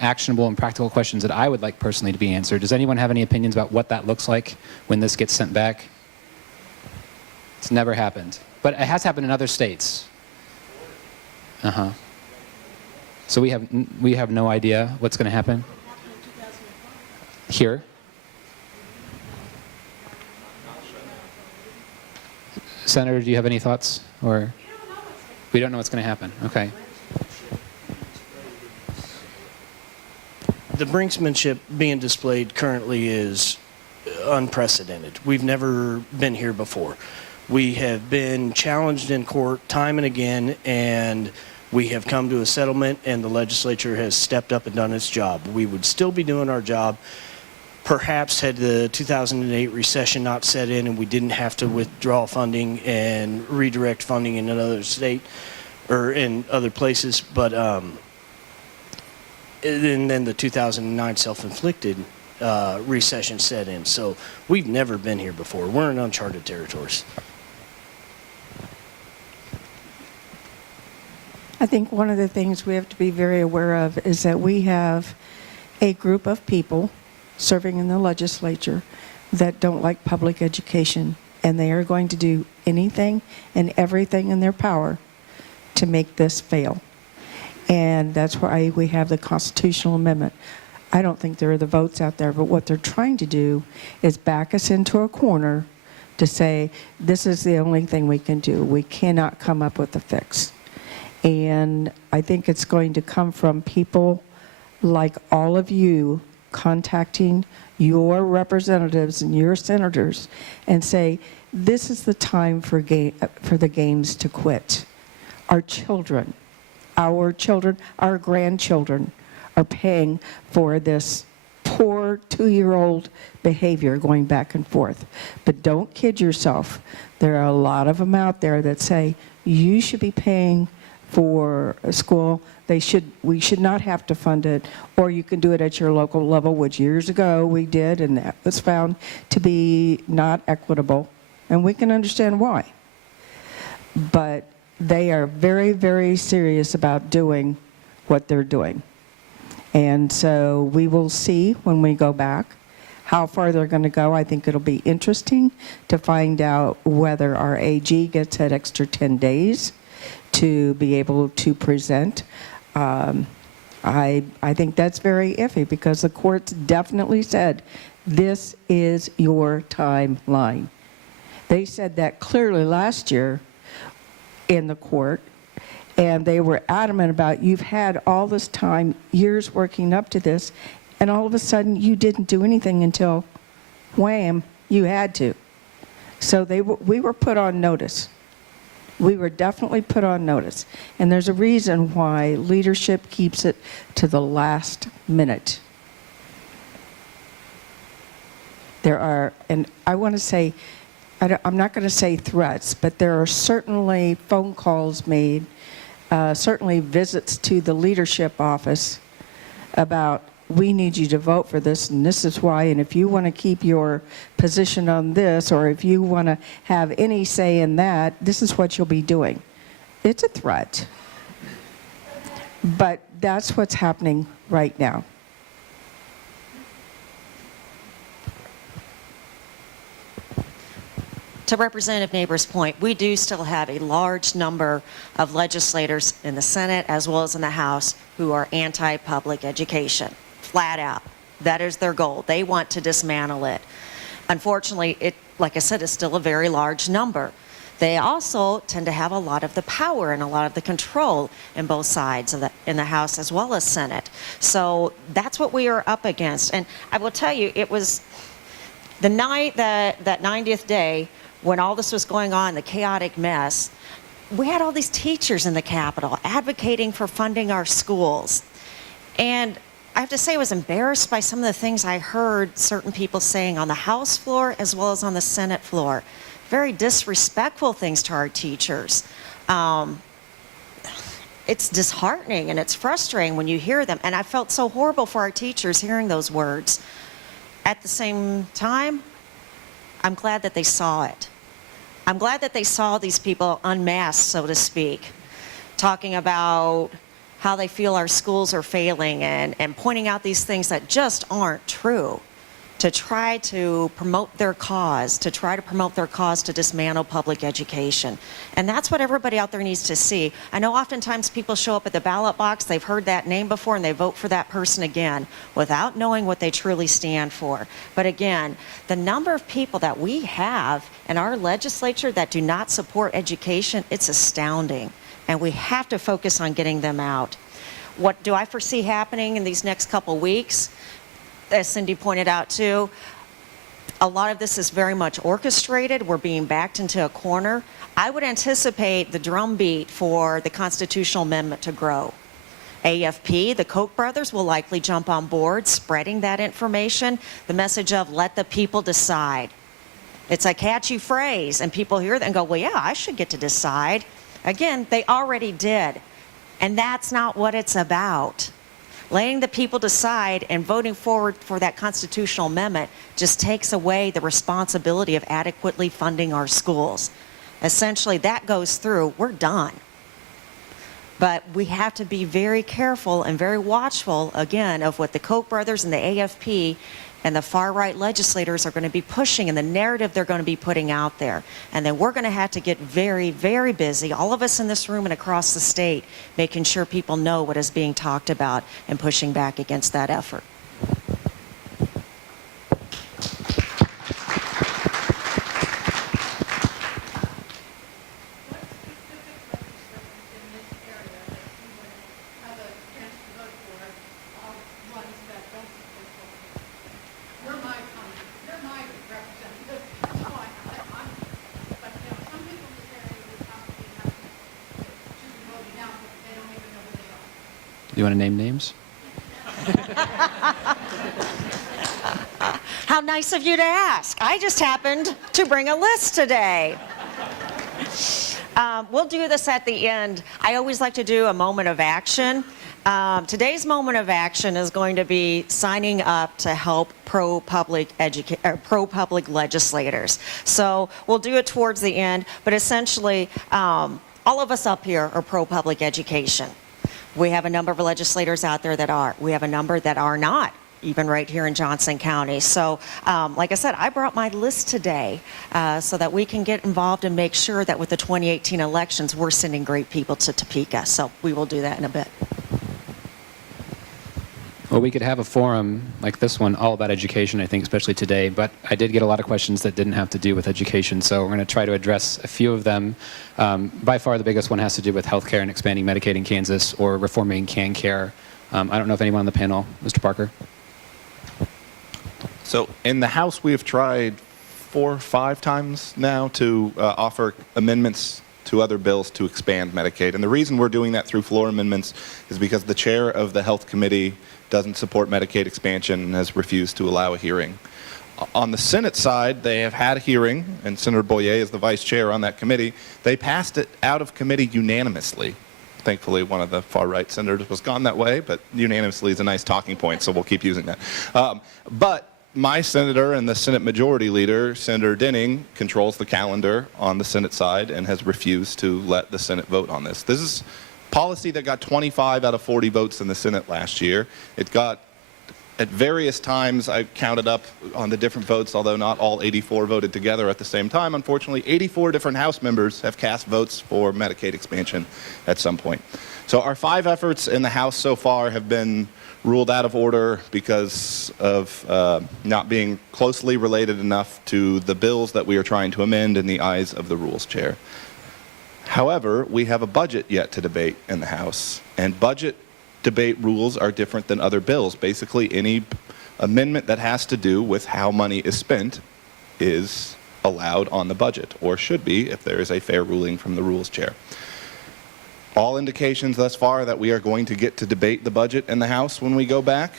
actionable and practical questions that I would like personally to be answered. Does anyone have any opinions about what that looks like when this gets sent back? It's never happened, but it has happened in other states. So we have no idea what's going to happen here. Senator, do you have any thoughts? Or we don't know what's going to happen. Okay. The brinksmanship being displayed currently is unprecedented. We've never been here before. We have been challenged in court time and again, and we have come to a settlement, and the legislature has stepped up and done its job. We would still be doing our job perhaps had the 2008 recession not set in and we didn't have to withdraw funding and redirect funding in another state or in other places. But and then the 2009 self-inflicted recession set in. So we've never been here before. We're in uncharted territories. I think one of the things we have to be very aware of is that we have a group of people serving in the legislature that don't like public education, and they are going to do anything and everything in their power to make this fail. And that's why we have the constitutional amendment. I don't think there are the votes out there, but what they're trying to do is back us into a corner to say, this is the only thing we can do. We cannot come up with a fix. And I think it's going to come from people like all of you contacting your representatives and your senators and say, this is the time for the games to quit. Our children, our grandchildren are paying for this poor 2-year-old behavior going back and forth. But don't kid yourself. There are a lot of them out there that say, you should be paying for a school. We should not have to fund it, or you can do it at your local level, which years ago we did, and that was found to be not equitable, and we can understand why. But they are very, very serious about doing what they're doing. And so we will see when we go back how far they're going to go. I think it'll be interesting to find out whether our AG gets that extra 10 days to be able to present. I think that's very iffy because the courts definitely said, this is your timeline. They said that clearly last year in the court, and they were adamant about, you've had all this time, years working up to this, and all of a sudden you didn't do anything until, wham, you had to. So we were put on notice. We were definitely put on notice. And there's a reason why leadership keeps it to the last minute. There are, and I want to say, I'm not going to say threats, but there are certainly phone calls made, certainly visits to the leadership office about, we need you to vote for this, and this is why, and if you want to keep your position on this, or if you want to have any say in that, this is what you'll be doing. It's a threat. But that's what's happening right now. To Representative Neighbor's point, we do still have a large number of legislators in the Senate as well as in the House who are anti-public education, flat out. That is their goal. They want to dismantle it. Unfortunately, it, like I said, is still a very large number. They also tend to have a lot of the power and a lot of the control in both sides of in the House as well as Senate. So that's what we are up against. And I will tell you, it was the night that 90th day, when all this was going on, the chaotic mess, we had all these teachers in the Capitol advocating for funding our schools. And I have to say I was embarrassed by some of the things I heard certain people saying on the House floor as well as on the Senate floor. Very disrespectful things to our teachers. It's disheartening and it's frustrating when you hear them. And I felt so horrible for our teachers hearing those words. At the same time, I'm glad that they saw it. I'm glad that they saw these people unmasked, so to speak, talking about how they feel our schools are failing and pointing out these things that just aren't true, to try to promote their cause, to dismantle public education. And that's what everybody out there needs to see. I know oftentimes people show up at the ballot box, they've heard that name before, and they vote for that person again without knowing what they truly stand for. But again, the number of people that we have in our legislature that do not support education, it's astounding. And we have to focus on getting them out. What do I foresee happening in these next couple weeks? As Cindy pointed out too, a lot of this is very much orchestrated. We're being backed into a corner. I would anticipate the drumbeat for the constitutional amendment to grow. AFP, the Koch brothers, will likely jump on board, spreading that information, the message of let the people decide. It's a catchy phrase, and people hear that and go, well, yeah, I should get to decide. Again, they already did, and that's not what it's about. Letting the people decide and voting forward for that constitutional amendment just takes away the responsibility of adequately funding our schools. Essentially, that goes through, we're done. But we have to be very careful and very watchful, again, of what the Koch brothers and the AFP and the far-right legislators are going to be pushing, and the narrative they're going to be putting out there. And then we're going to have to get very, very busy, all of us in this room and across the state, making sure people know what is being talked about and pushing back against that effort. Do you want to name names? How nice of you to ask. I just happened to bring a list today. We'll do this at the end. I always like to do a moment of action. Today's moment of action is going to be signing up to help pro-public legislators. So we'll do it towards the end, but essentially, all of us up here are pro-public education. We have a number of legislators out there that are. We have a number that are not, even right here in Johnson County. So, like I said, I brought my list today so that we can get involved and make sure that with the 2018 elections, we're sending great people to Topeka. So we will do that in a bit. Well, we could have a forum like this one all about education, I think, especially today. But I did get a lot of questions that didn't have to do with education, so we're going to try to address a few of them. By far, the biggest one has to do with health care and expanding Medicaid in Kansas or reforming CanCare. I don't know if anyone on the panel, Mr. Parker? So in the House, we have tried 4 or 5 times now to offer amendments to other bills to expand Medicaid. And the reason we're doing that through floor amendments is because the chair of the Health Committee doesn't support Medicaid expansion and has refused to allow a hearing. On the Senate side, they have had a hearing, and Senator Bollier is the vice chair on that committee. They passed it out of committee unanimously. Thankfully, one of the far-right senators was gone that way, but unanimously is a nice talking point, so we'll keep using that. But my senator and the Senate Majority Leader, Senator Denning, controls the calendar on the Senate side and has refused to let the Senate vote on this. This is policy that got 25 out of 40 votes in the Senate last year. It got, at various times, I counted up on the different votes, although not all 84 voted together at the same time. Unfortunately, 84 different House members have cast votes for Medicaid expansion at some point. So our 5 efforts in the House so far have been ruled out of order because of not being closely related enough to the bills that we are trying to amend in the eyes of the Rules Chair. However, we have a budget yet to debate in the House, and budget debate rules are different than other bills. Basically, any amendment that has to do with how money is spent is allowed on the budget, or should be if there is a fair ruling from the Rules Chair. All indications thus far that we are going to get to debate the budget in the House when we go back.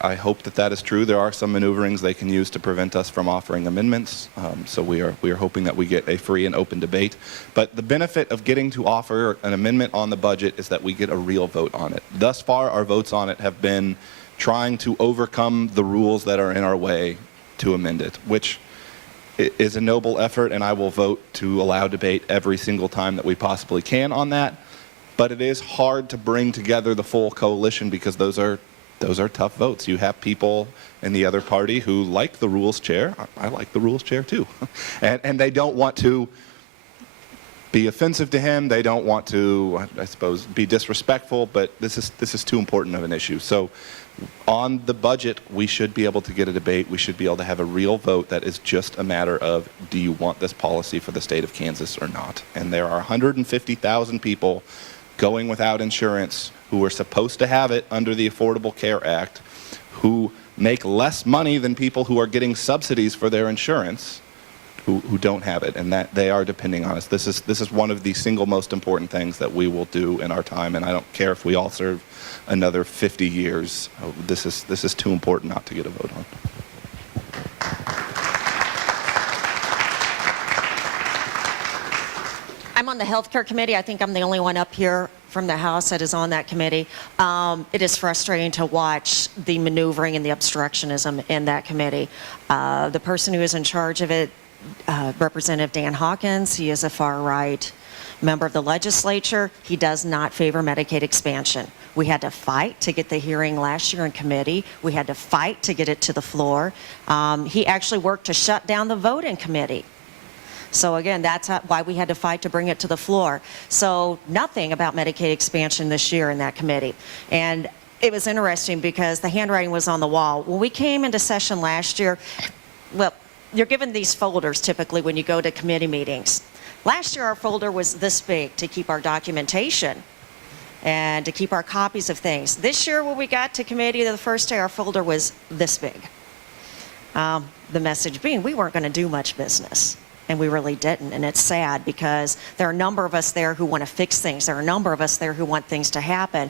I hope that that is true. There are some maneuverings they can use to prevent us from offering amendments, so we are hoping that we get a free and open debate. But the benefit of getting to offer an amendment on the budget is that we get a real vote on it. Thus far, our votes on it have been trying to overcome the rules that are in our way to amend it, which is a noble effort, and I will vote to allow debate every single time that we possibly can on that. But it is hard to bring together the full coalition because those are tough votes. You have people in the other party who like the Rules Chair. I like the Rules Chair too. and they don't want to be offensive to him. They don't want to, I suppose, be disrespectful, but this is too important of an issue. So on the budget, we should be able to get a debate. We should be able to have a real vote that is just a matter of, do you want this policy for the state of Kansas or not? And there are 150,000 people going without insurance who are supposed to have it under the Affordable Care Act, who make less money than people who are getting subsidies for their insurance, who don't have it, and that they are depending on us. This is one of the single most important things that we will do in our time, and I don't care if we all serve another 50 years. This is too important not to get a vote on. I'm on the Healthcare Committee. I think I'm the only one up here from the House that is on that committee. It is frustrating to watch the maneuvering and the obstructionism in that committee. The person who is in charge of it, Representative Dan Hawkins, he is a far-right member of the Legislature. He does not favor Medicaid expansion. We had to fight to get the hearing last year in committee. We had to fight to get it to the floor. He actually worked to shut down the vote in committee. So again, that's why we had to fight to bring it to the floor. So nothing about Medicaid expansion this year in that committee. And it was interesting because the handwriting was on the wall. When we came into session last year, well, you're given these folders typically when you go to committee meetings. Last year our folder was this big to keep our documentation and to keep our copies of things. This year when we got to committee the first day, our folder was this big. The message being we weren't going to do much business. And we really didn't. And it's sad because there are a number of us there who want to fix things. There are a number of us there who want things to happen.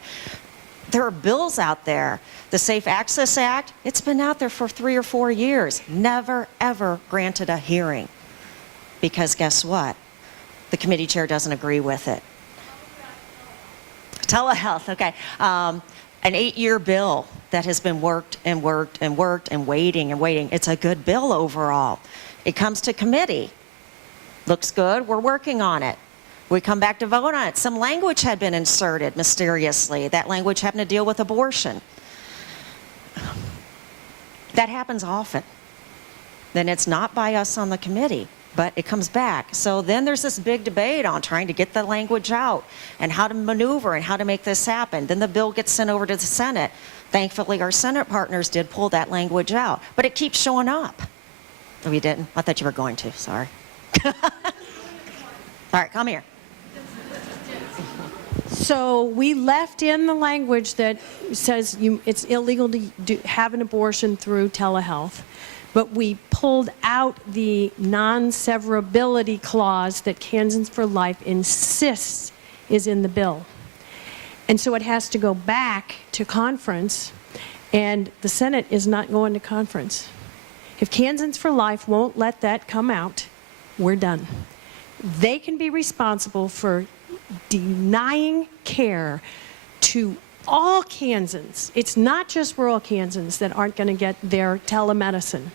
There are bills out there. The Safe Access Act, it's been out there for 3 or 4 years. Never, ever granted a hearing. Because guess what? The committee chair doesn't agree with it. Telehealth, okay. An 8-year bill that has been worked and worked and worked and waiting and waiting. It's a good bill overall. It comes to committee. Looks good, we're working on it. We come back to vote on it. Some language had been inserted mysteriously. That language happened to deal with abortion. That happens often. Then it's not by us on the committee, but it comes back. So then there's this big debate on trying to get the language out and how to maneuver and how to make this happen. Then the bill gets sent over to the Senate. Thankfully, our Senate partners did pull that language out, but it keeps showing up. Oh, you didn't? I thought you were going to, sorry. All right, come here. So we left in the language that says it's illegal to have an abortion through telehealth, but we pulled out the non-severability clause that Kansans for Life insists is in the bill. And so it has to go back to conference, and the Senate is not going to conference. If Kansans for Life won't let that come out, we're done. They can be responsible for denying care to all Kansans. It's not just rural Kansans that aren't going to get their telemedicine.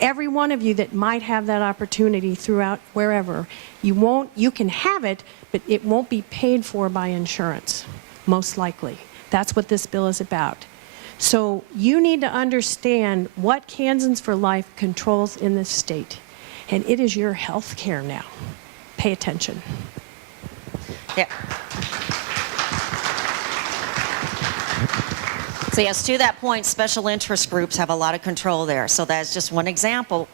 Every one of you that might have that opportunity throughout wherever, you can have it, but it won't be paid for by insurance, most likely. That's what this bill is about. So you need to understand what Kansans for Life controls in this state. And it is your health care now. Pay attention. Yeah. So yes, to that point, special interest groups have a lot of control there. So that's just one example.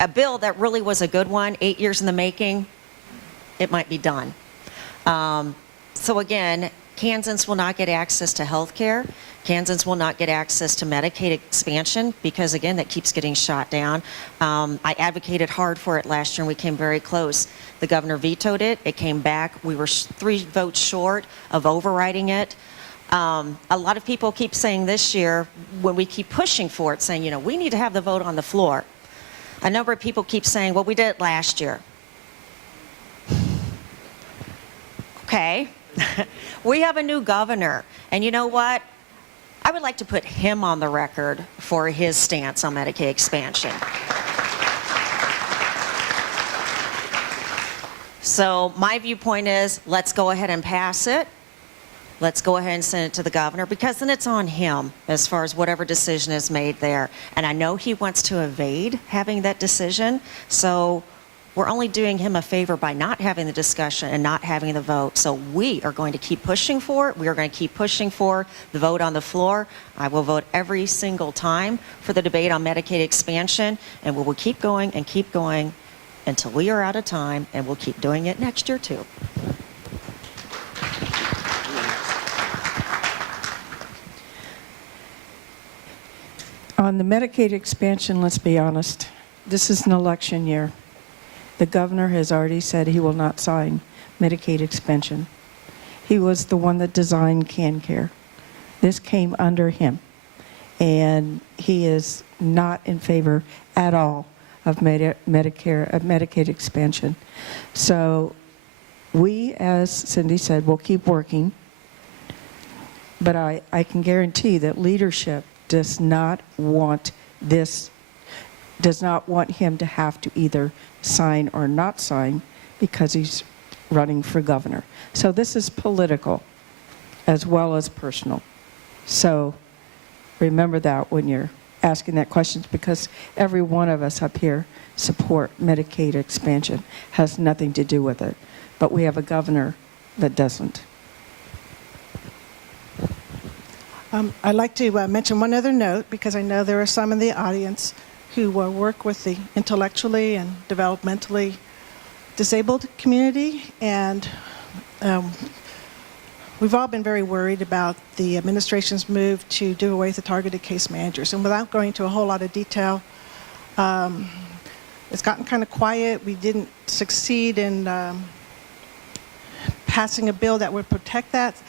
A bill that really was a good one, 8 years in the making, it might be done. So again, Kansans will not get access to health care. Kansans will not get access to Medicaid expansion because, again, that keeps getting shot down. I advocated hard for it last year, and we came very close. The governor vetoed it. It came back. We were 3 votes short of overriding it. A lot of people keep saying this year, when we keep pushing for it, saying, you know, we need to have the vote on the floor. A number of people keep saying, well, we did it last year. Okay. We have a new governor, and you know what? I would like to put him on the record for his stance on Medicaid expansion. So my viewpoint is, let's go ahead and pass it. Let's go ahead and send it to the governor, because then it's on him as far as whatever decision is made there. And I know he wants to evade having that decision, so we're only doing him a favor by not having the discussion and not having the vote. So we are going to keep pushing for it. We are going to keep pushing for the vote on the floor. I will vote every single time for the debate on Medicaid expansion, and we will keep going until we are out of time, and we'll keep doing it next year too. On the Medicaid expansion, let's be honest, this is an election year. The governor has already said he will not sign Medicaid expansion. He was the one that designed CanCare. This came under him, and he is not in favor at all of Medicaid expansion. So we, as Cindy said, will keep working, but I can guarantee that leadership does not want this, does not want him to have to either sign or not sign because he's running for governor. So this is political. as well as personal. So remember that when you're asking that question, because every one of us up here support Medicaid expansion. Has nothing to do with it. But we have a governor that doesn't. I'd like to mention one other note, because I know there are some in the audience who work with the intellectually and developmentally disabled community, and we've all been very worried about the administration's move to do away with the targeted case managers. And without going into a whole lot of detail, it's gotten kind of quiet. We didn't succeed in passing a bill that would protect that.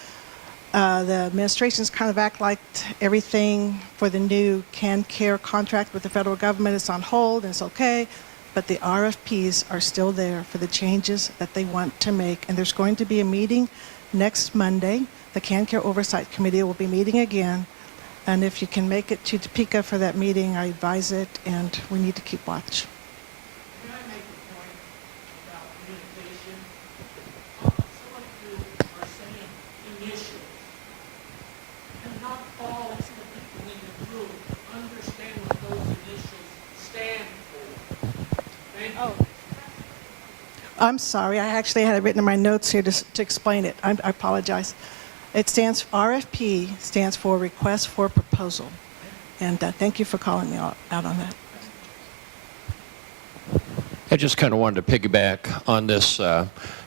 The administration's kind of act like everything for the new CanCare contract with the federal government is on hold and it's okay, but the RFPs are still there for the changes that they want to make. And there's going to be a meeting next Monday. The CanCare Oversight Committee will be meeting again. And if you can make it to Topeka for that meeting, I advise it, and we need to keep watch. Can I make a point about communication? Some of you are saying initials. And not all of the people in the room understand what those initials stand for. Thank you. I'm sorry, I actually had it written in my notes here to explain it. I apologize. It stands, RFP stands for Request for Proposal. And thank you for calling me out on that. I just kind of wanted to piggyback on this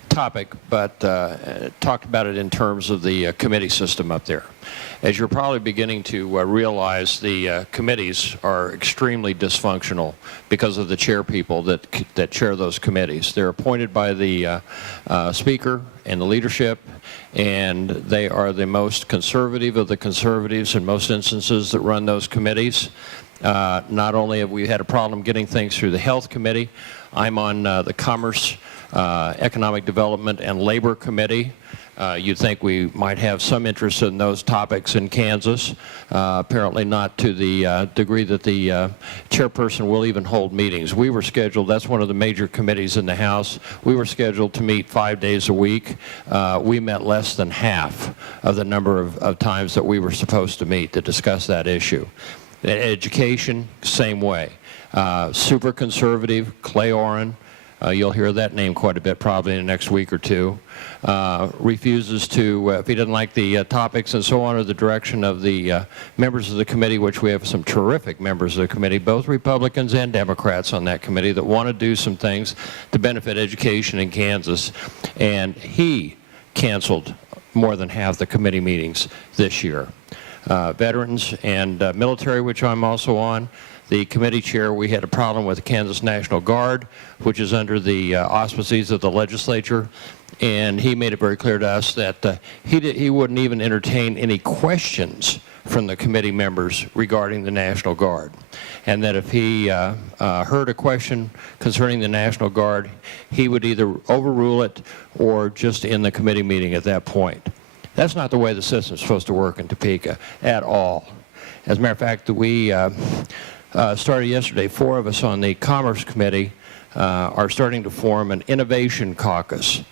topic, but talked about it in terms of the committee system up there. As you're probably beginning to realize, the committees are extremely dysfunctional because of the chair people that chair those committees. They're appointed by the speaker and the leadership, and they are the most conservative of the conservatives in most instances that run those committees. Not only have we had a problem getting things through the Health Committee, I'm on the Commerce, Economic Development, and Labor Committee. You'd think we might have some interest in those topics in Kansas. Apparently not to the degree that the chairperson will even hold meetings. We were scheduled, that's one of the major committees in the House, we were scheduled to meet 5 days a week. We met less than half of the number of times that we were supposed to meet to discuss that issue. Education, same way. Super conservative, Clay Oren, you'll hear that name quite a bit probably in the next week or two, refuses to, if he doesn't like the topics and so on, or the direction of the members of the committee, which we have some terrific members of the committee, both Republicans and Democrats on that committee, that want to do some things to benefit education in Kansas. And he canceled more than half the committee meetings this year. Veterans and military, which I'm also on, the committee chair, we had a problem with the Kansas National Guard, which is under the auspices of the legislature, and he made it very clear to us that he wouldn't even entertain any questions from the committee members regarding the National Guard, and that if he heard a question concerning the National Guard, he would either overrule it or just end the committee meeting at that point. That's not the way the system's supposed to work in Topeka at all. As a matter of fact, we started yesterday, 4 of us on the Commerce Committee are starting to form an innovation caucus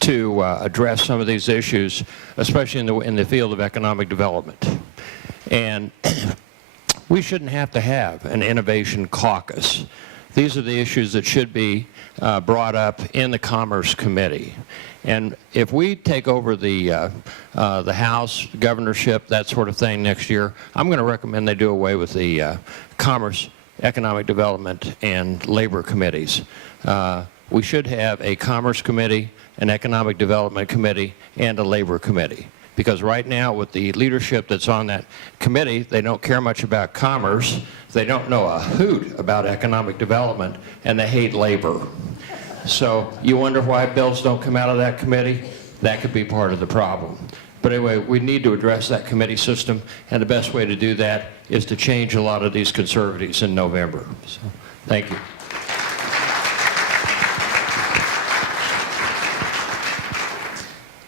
to address some of these issues, especially in the field of economic development. And we shouldn't have to have an innovation caucus. These are the issues that should be brought up in the Commerce Committee. And if we take over the House, governorship, that sort of thing next year, I'm going to recommend they do away with the Commerce, Economic Development, and Labor Committees. We should have a Commerce Committee, an Economic Development Committee, and a Labor Committee. Because right now, with the leadership that's on that committee, they don't care much about commerce, they don't know a hoot about economic development, and they hate labor. So you wonder why bills don't come out of that committee? That could be part of the problem. But anyway, we need to address that committee system, and the best way to do that is to change a lot of these conservatives in November. So, thank you.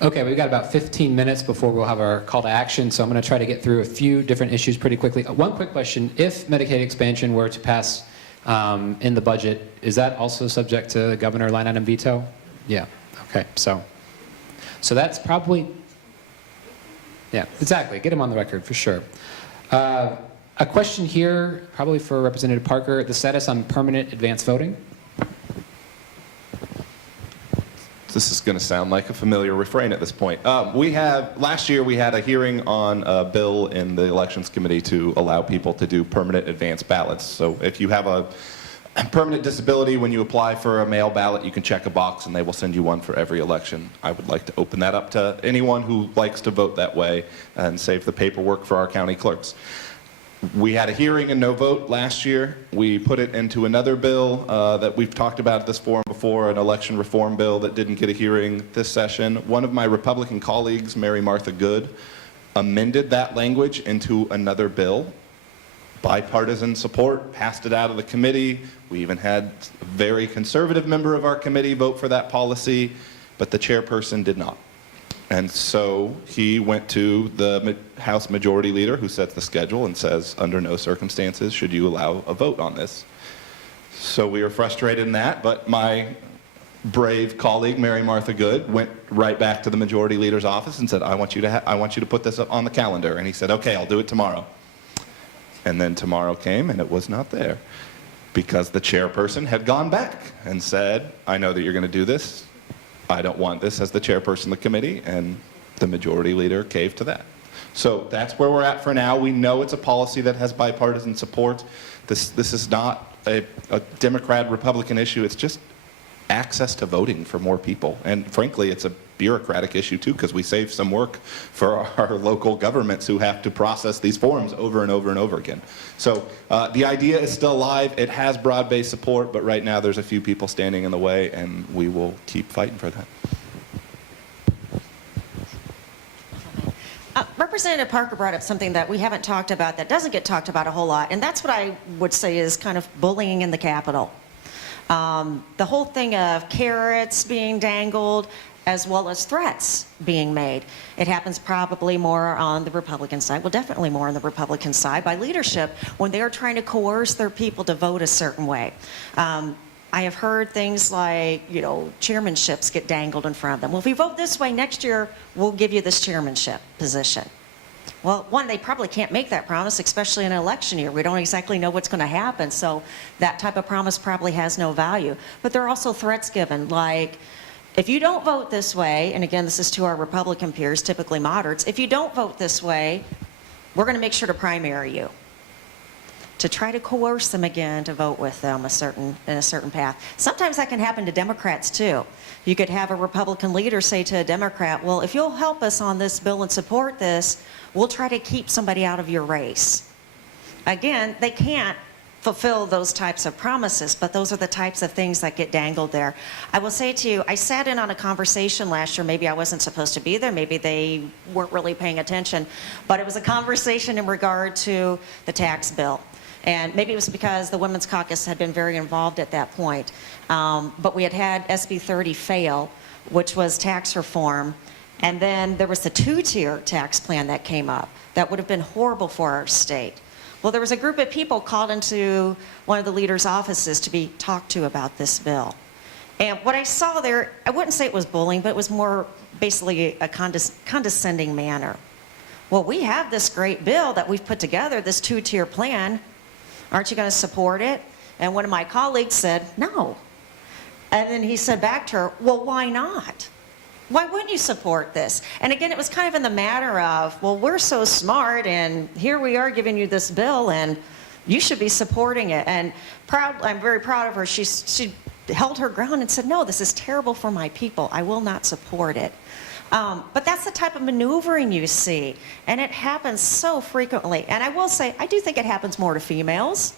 Okay, we've got about 15 minutes before we'll have our call to action, so I'm going to try to get through a few different issues pretty quickly. One quick question: if Medicaid expansion were to pass in the budget, is that also subject to the governor line item veto? Yeah. Okay. So that's probably Yeah, exactly. Get him on the record for sure. A question here, probably for Representative Parker, the status on permanent advance voting. This is going to sound like a familiar refrain at this point. Last year we had a hearing on a bill in the Elections Committee to allow people to do permanent advance ballots. So if you have a permanent disability, when you apply for a mail ballot, you can check a box and they will send you one for every election. I would like to open that up to anyone who likes to vote that way and save the paperwork for our county clerks. We had a hearing and no vote last year. We put it into another bill that we've talked about at this forum before, an election reform bill that didn't get a hearing this session. One of my Republican colleagues, Mary Martha Good, amended that language into another bill. Bipartisan support, passed it out of the committee. We even had a very conservative member of our committee vote for that policy, but the chairperson did not. And so he went to the House Majority Leader, who sets the schedule, and says, under no circumstances should you allow a vote on this. So we were frustrated in that, but my brave colleague, Mary Martha Good, went right back to the Majority Leader's office and said, I want you to put this up on the calendar. And he said, okay, I'll do it tomorrow. And then tomorrow came, and it was not there, because the chairperson had gone back and said, I know that you're going to do this. I don't want this as the chairperson of the committee, and the Majority Leader caved to that. So that's where we're at for now. We know it's a policy that has bipartisan support. This is not a Democrat-Republican issue. It's just access to voting for more people. And frankly, it's a bureaucratic issue too, because we save some work for our local governments who have to process these forms over and over and over again. So the idea is still alive. It has broad-based support, but right now there's a few people standing in the way, and we will keep fighting for that. Representative Parker brought up something that we haven't talked about that doesn't get talked about a whole lot, and that's what I would say is kind of bullying in the Capitol. The whole thing of carrots being dangled as well as threats being made. It happens probably more on the Republican side, well, definitely more on the Republican side by leadership when they're trying to coerce their people to vote a certain way. I have heard things like, you know, chairmanships get dangled in front of them. Well, if you vote this way next year, we'll give you this chairmanship position. Well, one, they probably can't make that promise, especially in an election year. We don't exactly know what's going to happen, so that type of promise probably has no value. But there are also threats given, like, if you don't vote this way, and again, this is to our Republican peers, typically moderates, if you don't vote this way, we're going to make sure to primary you, to try to coerce them again to vote with them in a certain path. Sometimes that can happen to Democrats too. You could have a Republican leader say to a Democrat, well, if you'll help us on this bill and support this, we'll try to keep somebody out of your race. Again, they can't fulfill those types of promises, but those are the types of things that get dangled there. I will say to you, I sat in on a conversation last year. Maybe I wasn't supposed to be there. Maybe they weren't really paying attention. But it was a conversation in regard to the tax bill. And maybe it was because the Women's Caucus had been very involved at that point. But we had SB 30 fail, which was tax reform. And then there was the two-tier tax plan that came up. That would have been horrible for our state. Well, there was a group of people called into one of the leaders' offices to be talked to about this bill. And what I saw there, I wouldn't say it was bullying, but it was more basically a condescending manner. Well, we have this great bill that we've put together, this two-tier plan. Aren't you going to support it? And one of my colleagues said, no. And then he said back to her, well, why not? Why wouldn't you support this? And again, it was kind of in the matter of, well, we're so smart, and here we are giving you this bill, and you should be supporting it. And I'm very proud of her. She held her ground and said, no, this is terrible for my people. I will not support it. But that's the type of maneuvering you see, and it happens so frequently. And I will say, I do think it happens more to females,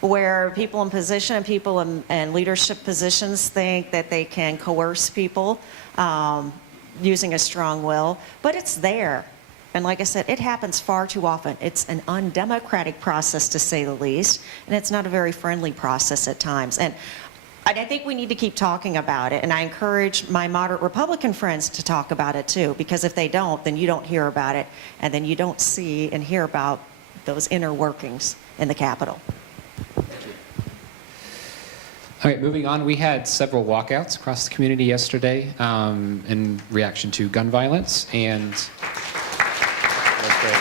where people in position and people in leadership positions think that they can coerce people using a strong will, but it's there. And like I said, it happens far too often. It's an undemocratic process, to say the least, and it's not a very friendly process at times. And I think we need to keep talking about it, and I encourage my moderate Republican friends to talk about it too, because if they don't, then you don't hear about it, and then you don't see and hear about those inner workings in the Capitol. All right, moving on. We had several walkouts across the community yesterday in reaction to gun violence, and That's great.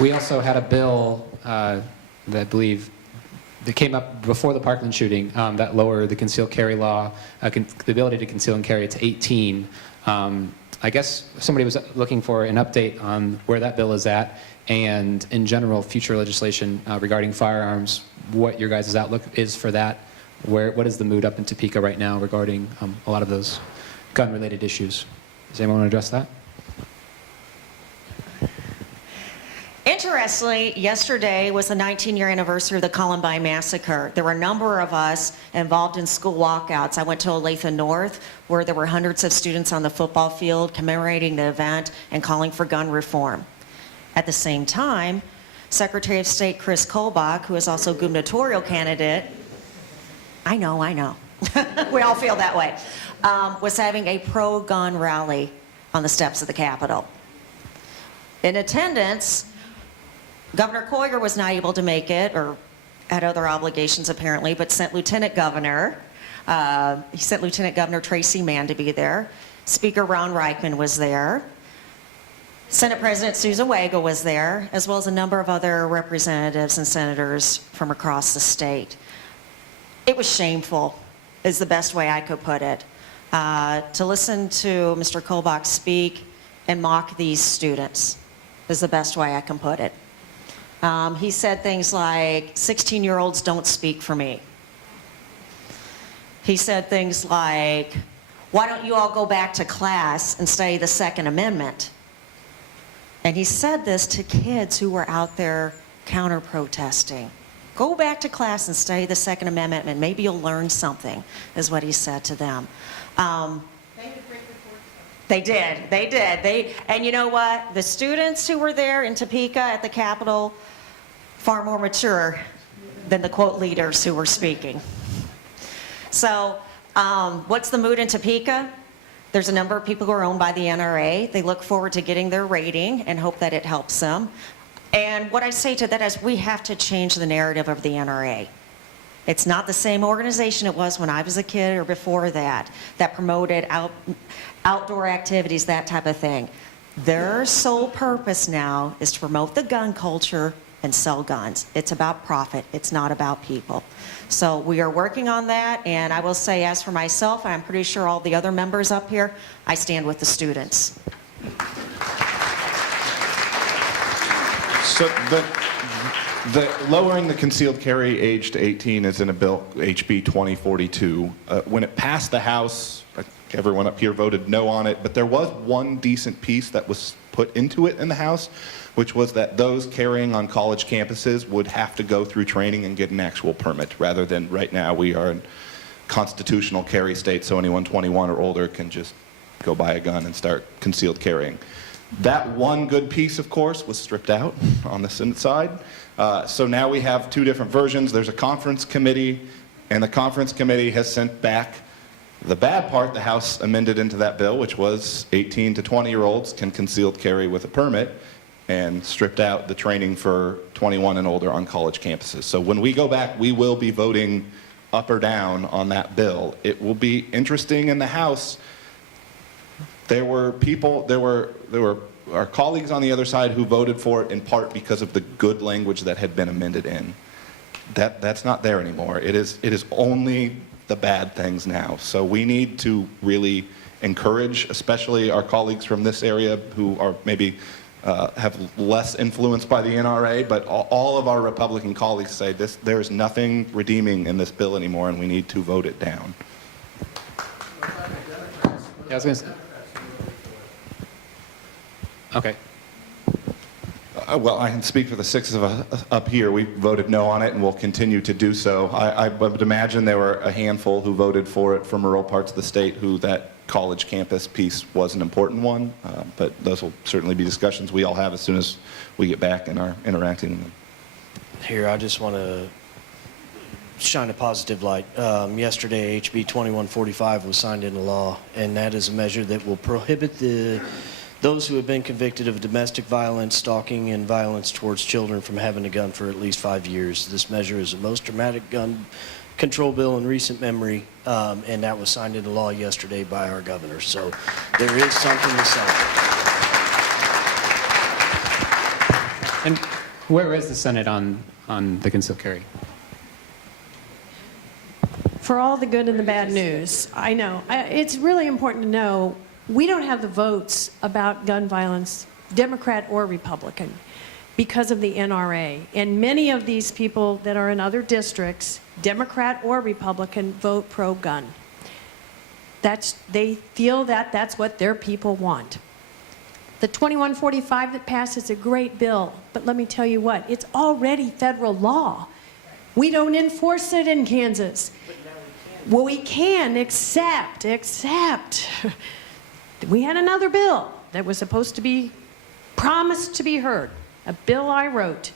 We also had a bill that I believe that came up before the Parkland shooting that lowered the concealed carry law, the ability to conceal and carry to 18. I guess somebody was looking for an update on where that bill is at, and in general, future legislation regarding firearms, what your guys' outlook is for that. What is the mood up in Topeka right now regarding a lot of those gun-related issues? Does anyone want to address that? Interestingly, yesterday was the 19-year anniversary of the Columbine Massacre. There were a number of us involved in school walkouts. I went to Olathe North, where there were hundreds of students on the football field commemorating the event and calling for gun reform. At the same time, Secretary of State Chris Kobach, who is also a gubernatorial candidate, I know, we all feel that way, was having a pro-gun rally on the steps of the Capitol. In attendance, Governor Coyer was not able to make it, or had other obligations apparently, but sent Lieutenant Governor Tracy Mann to be there. Speaker Ron Reichman was there. Senate President Susan Wagle was there, as well as a number of other representatives and senators from across the state. It was shameful, is the best way I could put it, to listen to Mr. Kobach speak and mock these students, is the best way I can put it. He said things like, 16-year-olds don't speak for me. He said things like, why don't you all go back to class and study the Second Amendment? And he said this to kids who were out there counter-protesting. Go back to class and study the Second Amendment and maybe you'll learn something, is what he said to them. They did. And you know what? The students who were there in Topeka at the Capitol, far more mature than the quote leaders who were speaking. So what's the mood in Topeka? There's a number of people who are owned by the NRA. They look forward to getting their rating and hope that it helps them. And what I say to that is we have to change the narrative of the NRA. It's not the same organization it was when I was a kid or before that promoted outdoor activities, that type of thing. Their sole purpose now is to promote the gun culture and sell guns. It's about profit. It's not about people. So we are working on that, and I will say, as for myself, and I'm pretty sure all the other members up here, I stand with the students. So the lowering the concealed carry age to 18 is in a bill, HB 2042. When it passed the House, everyone up here voted no on it, but there was one decent piece that was put into it in the House, which was that those carrying on college campuses would have to go through training and get an actual permit, rather than right now we are a constitutional carry state, so anyone 21 or older can just go buy a gun and start concealed carrying. That one good piece, of course, was stripped out on the Senate side. So now we have two different versions. There's a conference committee, and the conference committee has sent back the bad part. The House amended into that bill, which was 18 to 20-year-olds can concealed carry with a permit, and stripped out the training for 21 and older on college campuses. So when we go back, we will be voting up or down on that bill. It will be interesting in the House. There were our colleagues on the other side who voted for it in part because of the good language that had been amended in. That's not there anymore. It is only the bad things now. So we need to really encourage, especially our colleagues from this area who are maybe have less influence by the NRA, but all of our Republican colleagues say there is nothing redeeming in this bill anymore, and we need to vote it down. Yeah, I was going to say. Okay. Well, I can speak for the six of us up here. We voted no on it and will continue to do so. I would imagine there were a handful who voted for it from rural parts of the state who that college campus piece was an important one, but those will certainly be discussions we all have as soon as we get back and are interacting. Here, I just want to shine a positive light. Yesterday, HB 2145 was signed into law, and that is a measure that will prohibit those who have been convicted of domestic violence, stalking, and violence towards children from having a gun for at least 5 years. This measure is the most dramatic gun control bill in recent memory, and that was signed into law yesterday by our governor. So there is something to celebrate. And where is the Senate on the concealed carry? For all the good and the bad news, I know. It's really important to know we don't have the votes about gun violence, Democrat or Republican, because of the NRA. And many of these people that are in other districts, Democrat or Republican, vote pro-gun. They feel that that's what their people want. The 2145 that passed is a great bill, but let me tell you what, it's already federal law. We don't enforce it in Kansas. Well, we can, except we had another bill that was supposed to be promised to be heard, a bill I wrote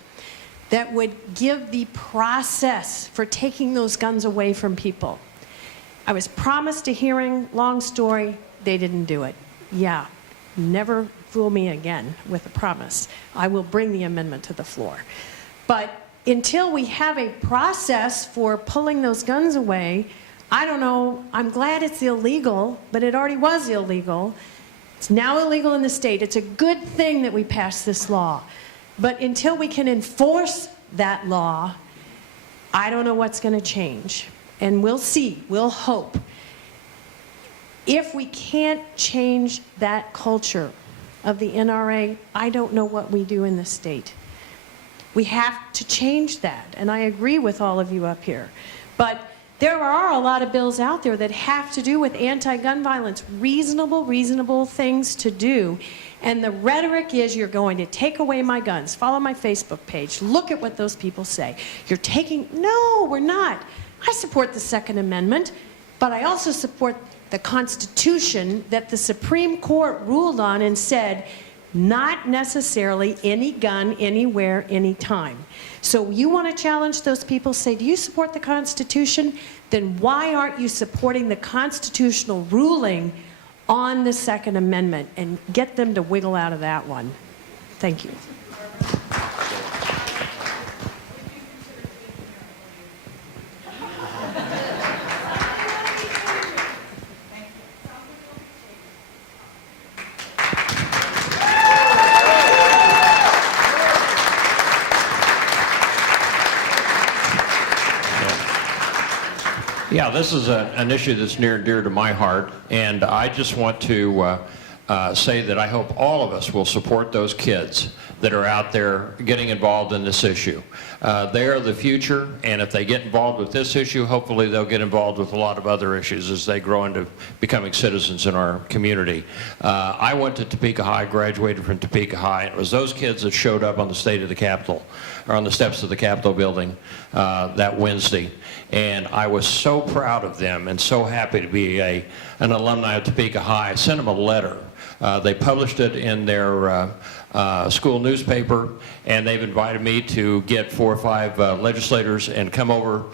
that would give the process for taking those guns away from people. I was promised a hearing, long story, they didn't do it. Yeah, never fool me again with a promise. I will bring the amendment to the floor. But until we have a process for pulling those guns away, I don't know, I'm glad it's illegal, but it already was illegal. It's now illegal in the state. It's a good thing that we passed this law. But until we can enforce that law, I don't know what's going to change. And we'll see, we'll hope. If we can't change that culture of the NRA, I don't know what we do in the state. We have to change that, and I agree with all of you up here. But there are a lot of bills out there that have to do with anti-gun violence, reasonable things to do. And the rhetoric is you're going to take away my guns. Follow my Facebook page. Look at what those people say. You're taking, no, we're not. I support the Second Amendment, but I also support the Constitution that the Supreme Court ruled on and said, not necessarily any gun, anywhere, anytime. So you want to challenge those people, say, do you support the Constitution? Then why aren't you supporting the constitutional ruling on the Second Amendment? And get them to wiggle out of that one. Thank you. Yeah, this is an issue that's near and dear to my heart, and I just want to say that I hope all of us will support those kids that are out there getting involved in this issue. They are the future, and if they get involved with this issue, hopefully they'll get involved with a lot of other issues as they grow into becoming citizens in our community. I went to Topeka High, graduated from Topeka High, and it was those kids that showed up on the state of the Capitol, or on the steps of the Capitol building that Wednesday. And I was so proud of them and so happy to be an alumni of Topeka High. I sent them a letter. They published it in their school newspaper, and they've invited me to get 4 or 5 legislators and come over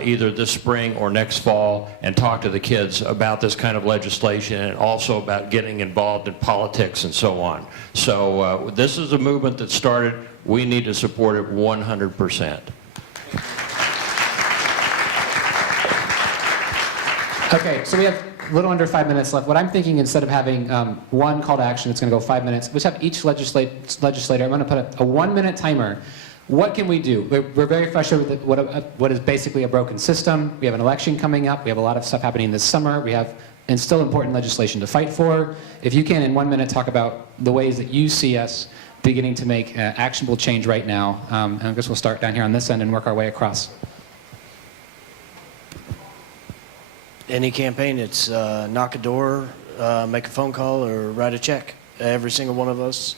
either this spring or next fall and talk to the kids about this kind of legislation and also about getting involved in politics and so on. So this is a movement that started. We need to support it 100%. Okay, so we have a little under 5 minutes left. What I'm thinking, instead of having one call to action that's going to go 5 minutes, let's have each legislator, I'm going to put a 1-minute timer. What can we do? We're very frustrated with what is basically a broken system. We have an election coming up. We have a lot of stuff happening this summer. We have, and still important legislation to fight for. If you can, in 1 minute, talk about the ways that you see us beginning to make actionable change right now. And I guess we'll start down here on this end and work our way across. Any campaign, it's knock a door, make a phone call, or write a check. Every single one of us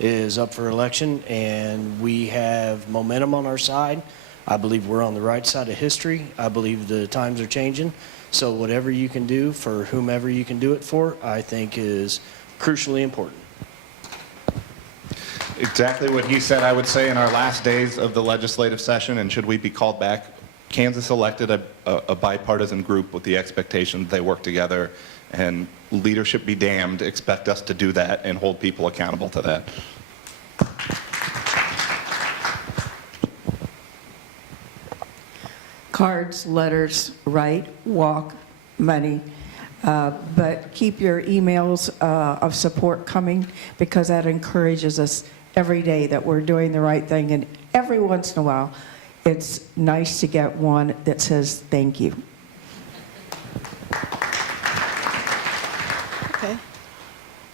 is up for election, and we have momentum on our side. I believe we're on the right side of history. I believe the times are changing. So whatever you can do for whomever you can do it for, I think is crucially important. Exactly what he said, I would say, in our last days of the legislative session, and should we be called back, Kansas elected a bipartisan group with the expectation that they work together, and leadership be damned, expect us to do that and hold people accountable to that. Cards, letters, write, walk, money. But keep your emails of support coming, because that encourages us every day that we're doing the right thing, and every once in a while, it's nice to get one that says thank you. Okay.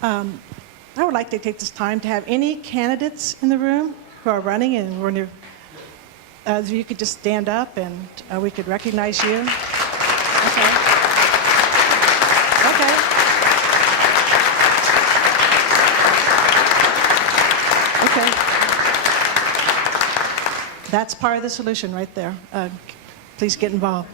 I would like to take this time to have any candidates in the room who are running, and when you're, if you could just stand up and we could recognize you. Okay. Okay. Okay. That's part of the solution right there. Please get involved.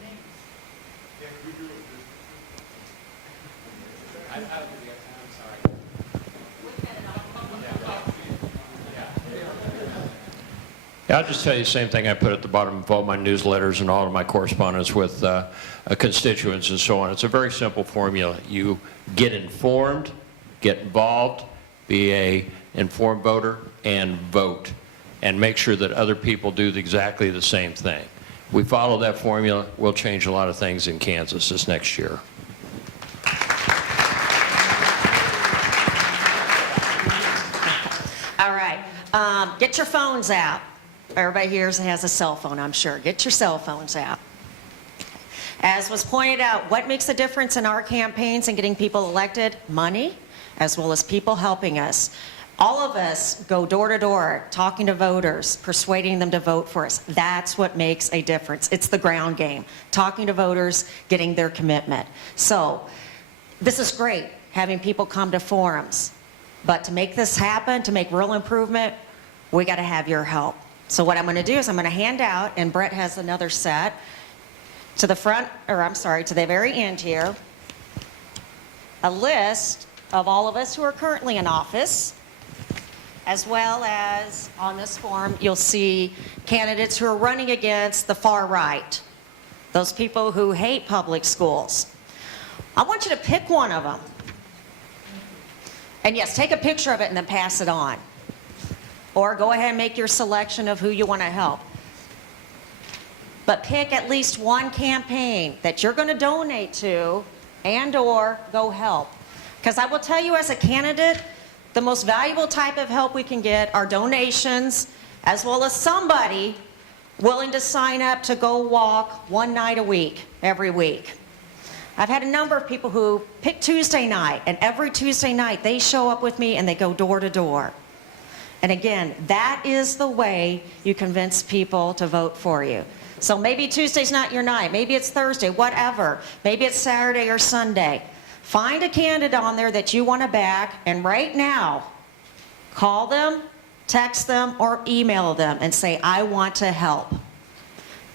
Yeah, I'll just tell you the same thing I put at the bottom of all my newsletters and all of my correspondence with constituents and so on. It's a very simple formula. You get informed, get involved, be a informed voter, and vote. And make sure that other people do exactly the same thing. If we follow that formula, we'll change a lot of things in Kansas this next year. All right. Get your phones out. Everybody here has a cell phone, I'm sure. Get your cell phones out. As was pointed out, what makes a difference in our campaigns and getting people elected? Money, as well as people helping us. All of us go door to door, talking to voters, persuading them to vote for us. That's what makes a difference. It's the ground game. Talking to voters, getting their commitment. So, this is great, having people come to forums. But to make this happen, to make real improvement, we got to have your help. So what I'm going to do is I'm going to hand out, and Brett has another set, to the front, or I'm sorry, to the very end here, a list of all of us who are currently in office, as well as on this form, you'll see candidates who are running against the far right, those people who hate public schools. I want you to pick one of them. And yes, take a picture of it and then pass it on. Or go ahead and make your selection of who you want to help. But pick at least one campaign that you're going to donate to and or go help. Because I will tell you, as a candidate, the most valuable type of help we can get are donations, as well as somebody willing to sign up to go walk one night a week, every week. I've had a number of people who pick Tuesday night, and every Tuesday night they show up with me and they go door to door. And again, that is the way you convince people to vote for you. So maybe Tuesday's not your night, maybe it's Thursday, whatever. Maybe it's Saturday or Sunday. Find a candidate on there that you want to back, and right now, call them, text them, or email them and say, I want to help.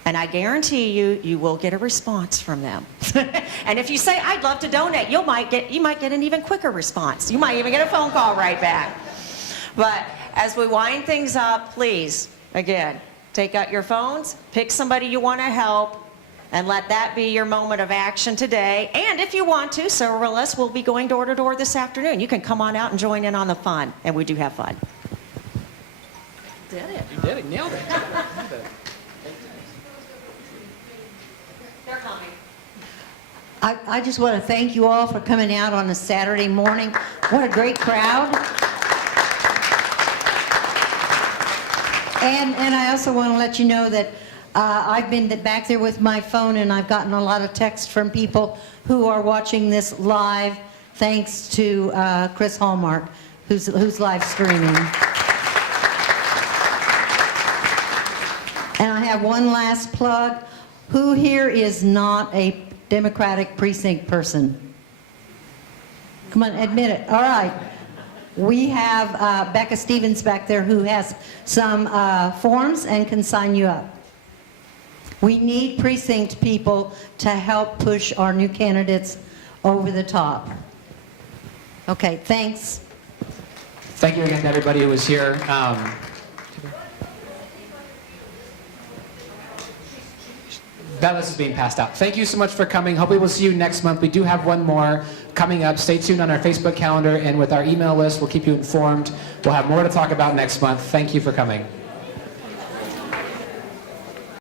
And I guarantee you, you will get a response from them. And if you say, I'd love to donate, you might get an even quicker response. You might even get a phone call right back. But as we wind things up, please, again, take out your phones, pick somebody you want to help, and let that be your moment of action today. And if you want to, several of us will be going door to door this afternoon. You can come on out and join in on the fun, and we do have fun. Did it? You did it. Nailed it. They're coming. I just want to thank you all for coming out on a Saturday morning. What a great crowd. And I also want to let you know that I've been back there with my phone, and I've gotten a lot of texts from people who are watching this live, thanks to Chris Hallmark, who's live streaming. And I have one last plug. Who here is not a Democratic precinct person? Come on, admit it. All right. We have Becca Stevens back there who has some forms and can sign you up. We need precinct people to help push our new candidates over the top. Okay, thanks. Thank you again to everybody who was here. That list is being passed out. Thank you so much for coming. Hopefully we'll see you next month. We do have one more coming up. Stay tuned on our Facebook calendar and with our email list. We'll keep you informed. We'll have more to talk about next month. Thank you for coming.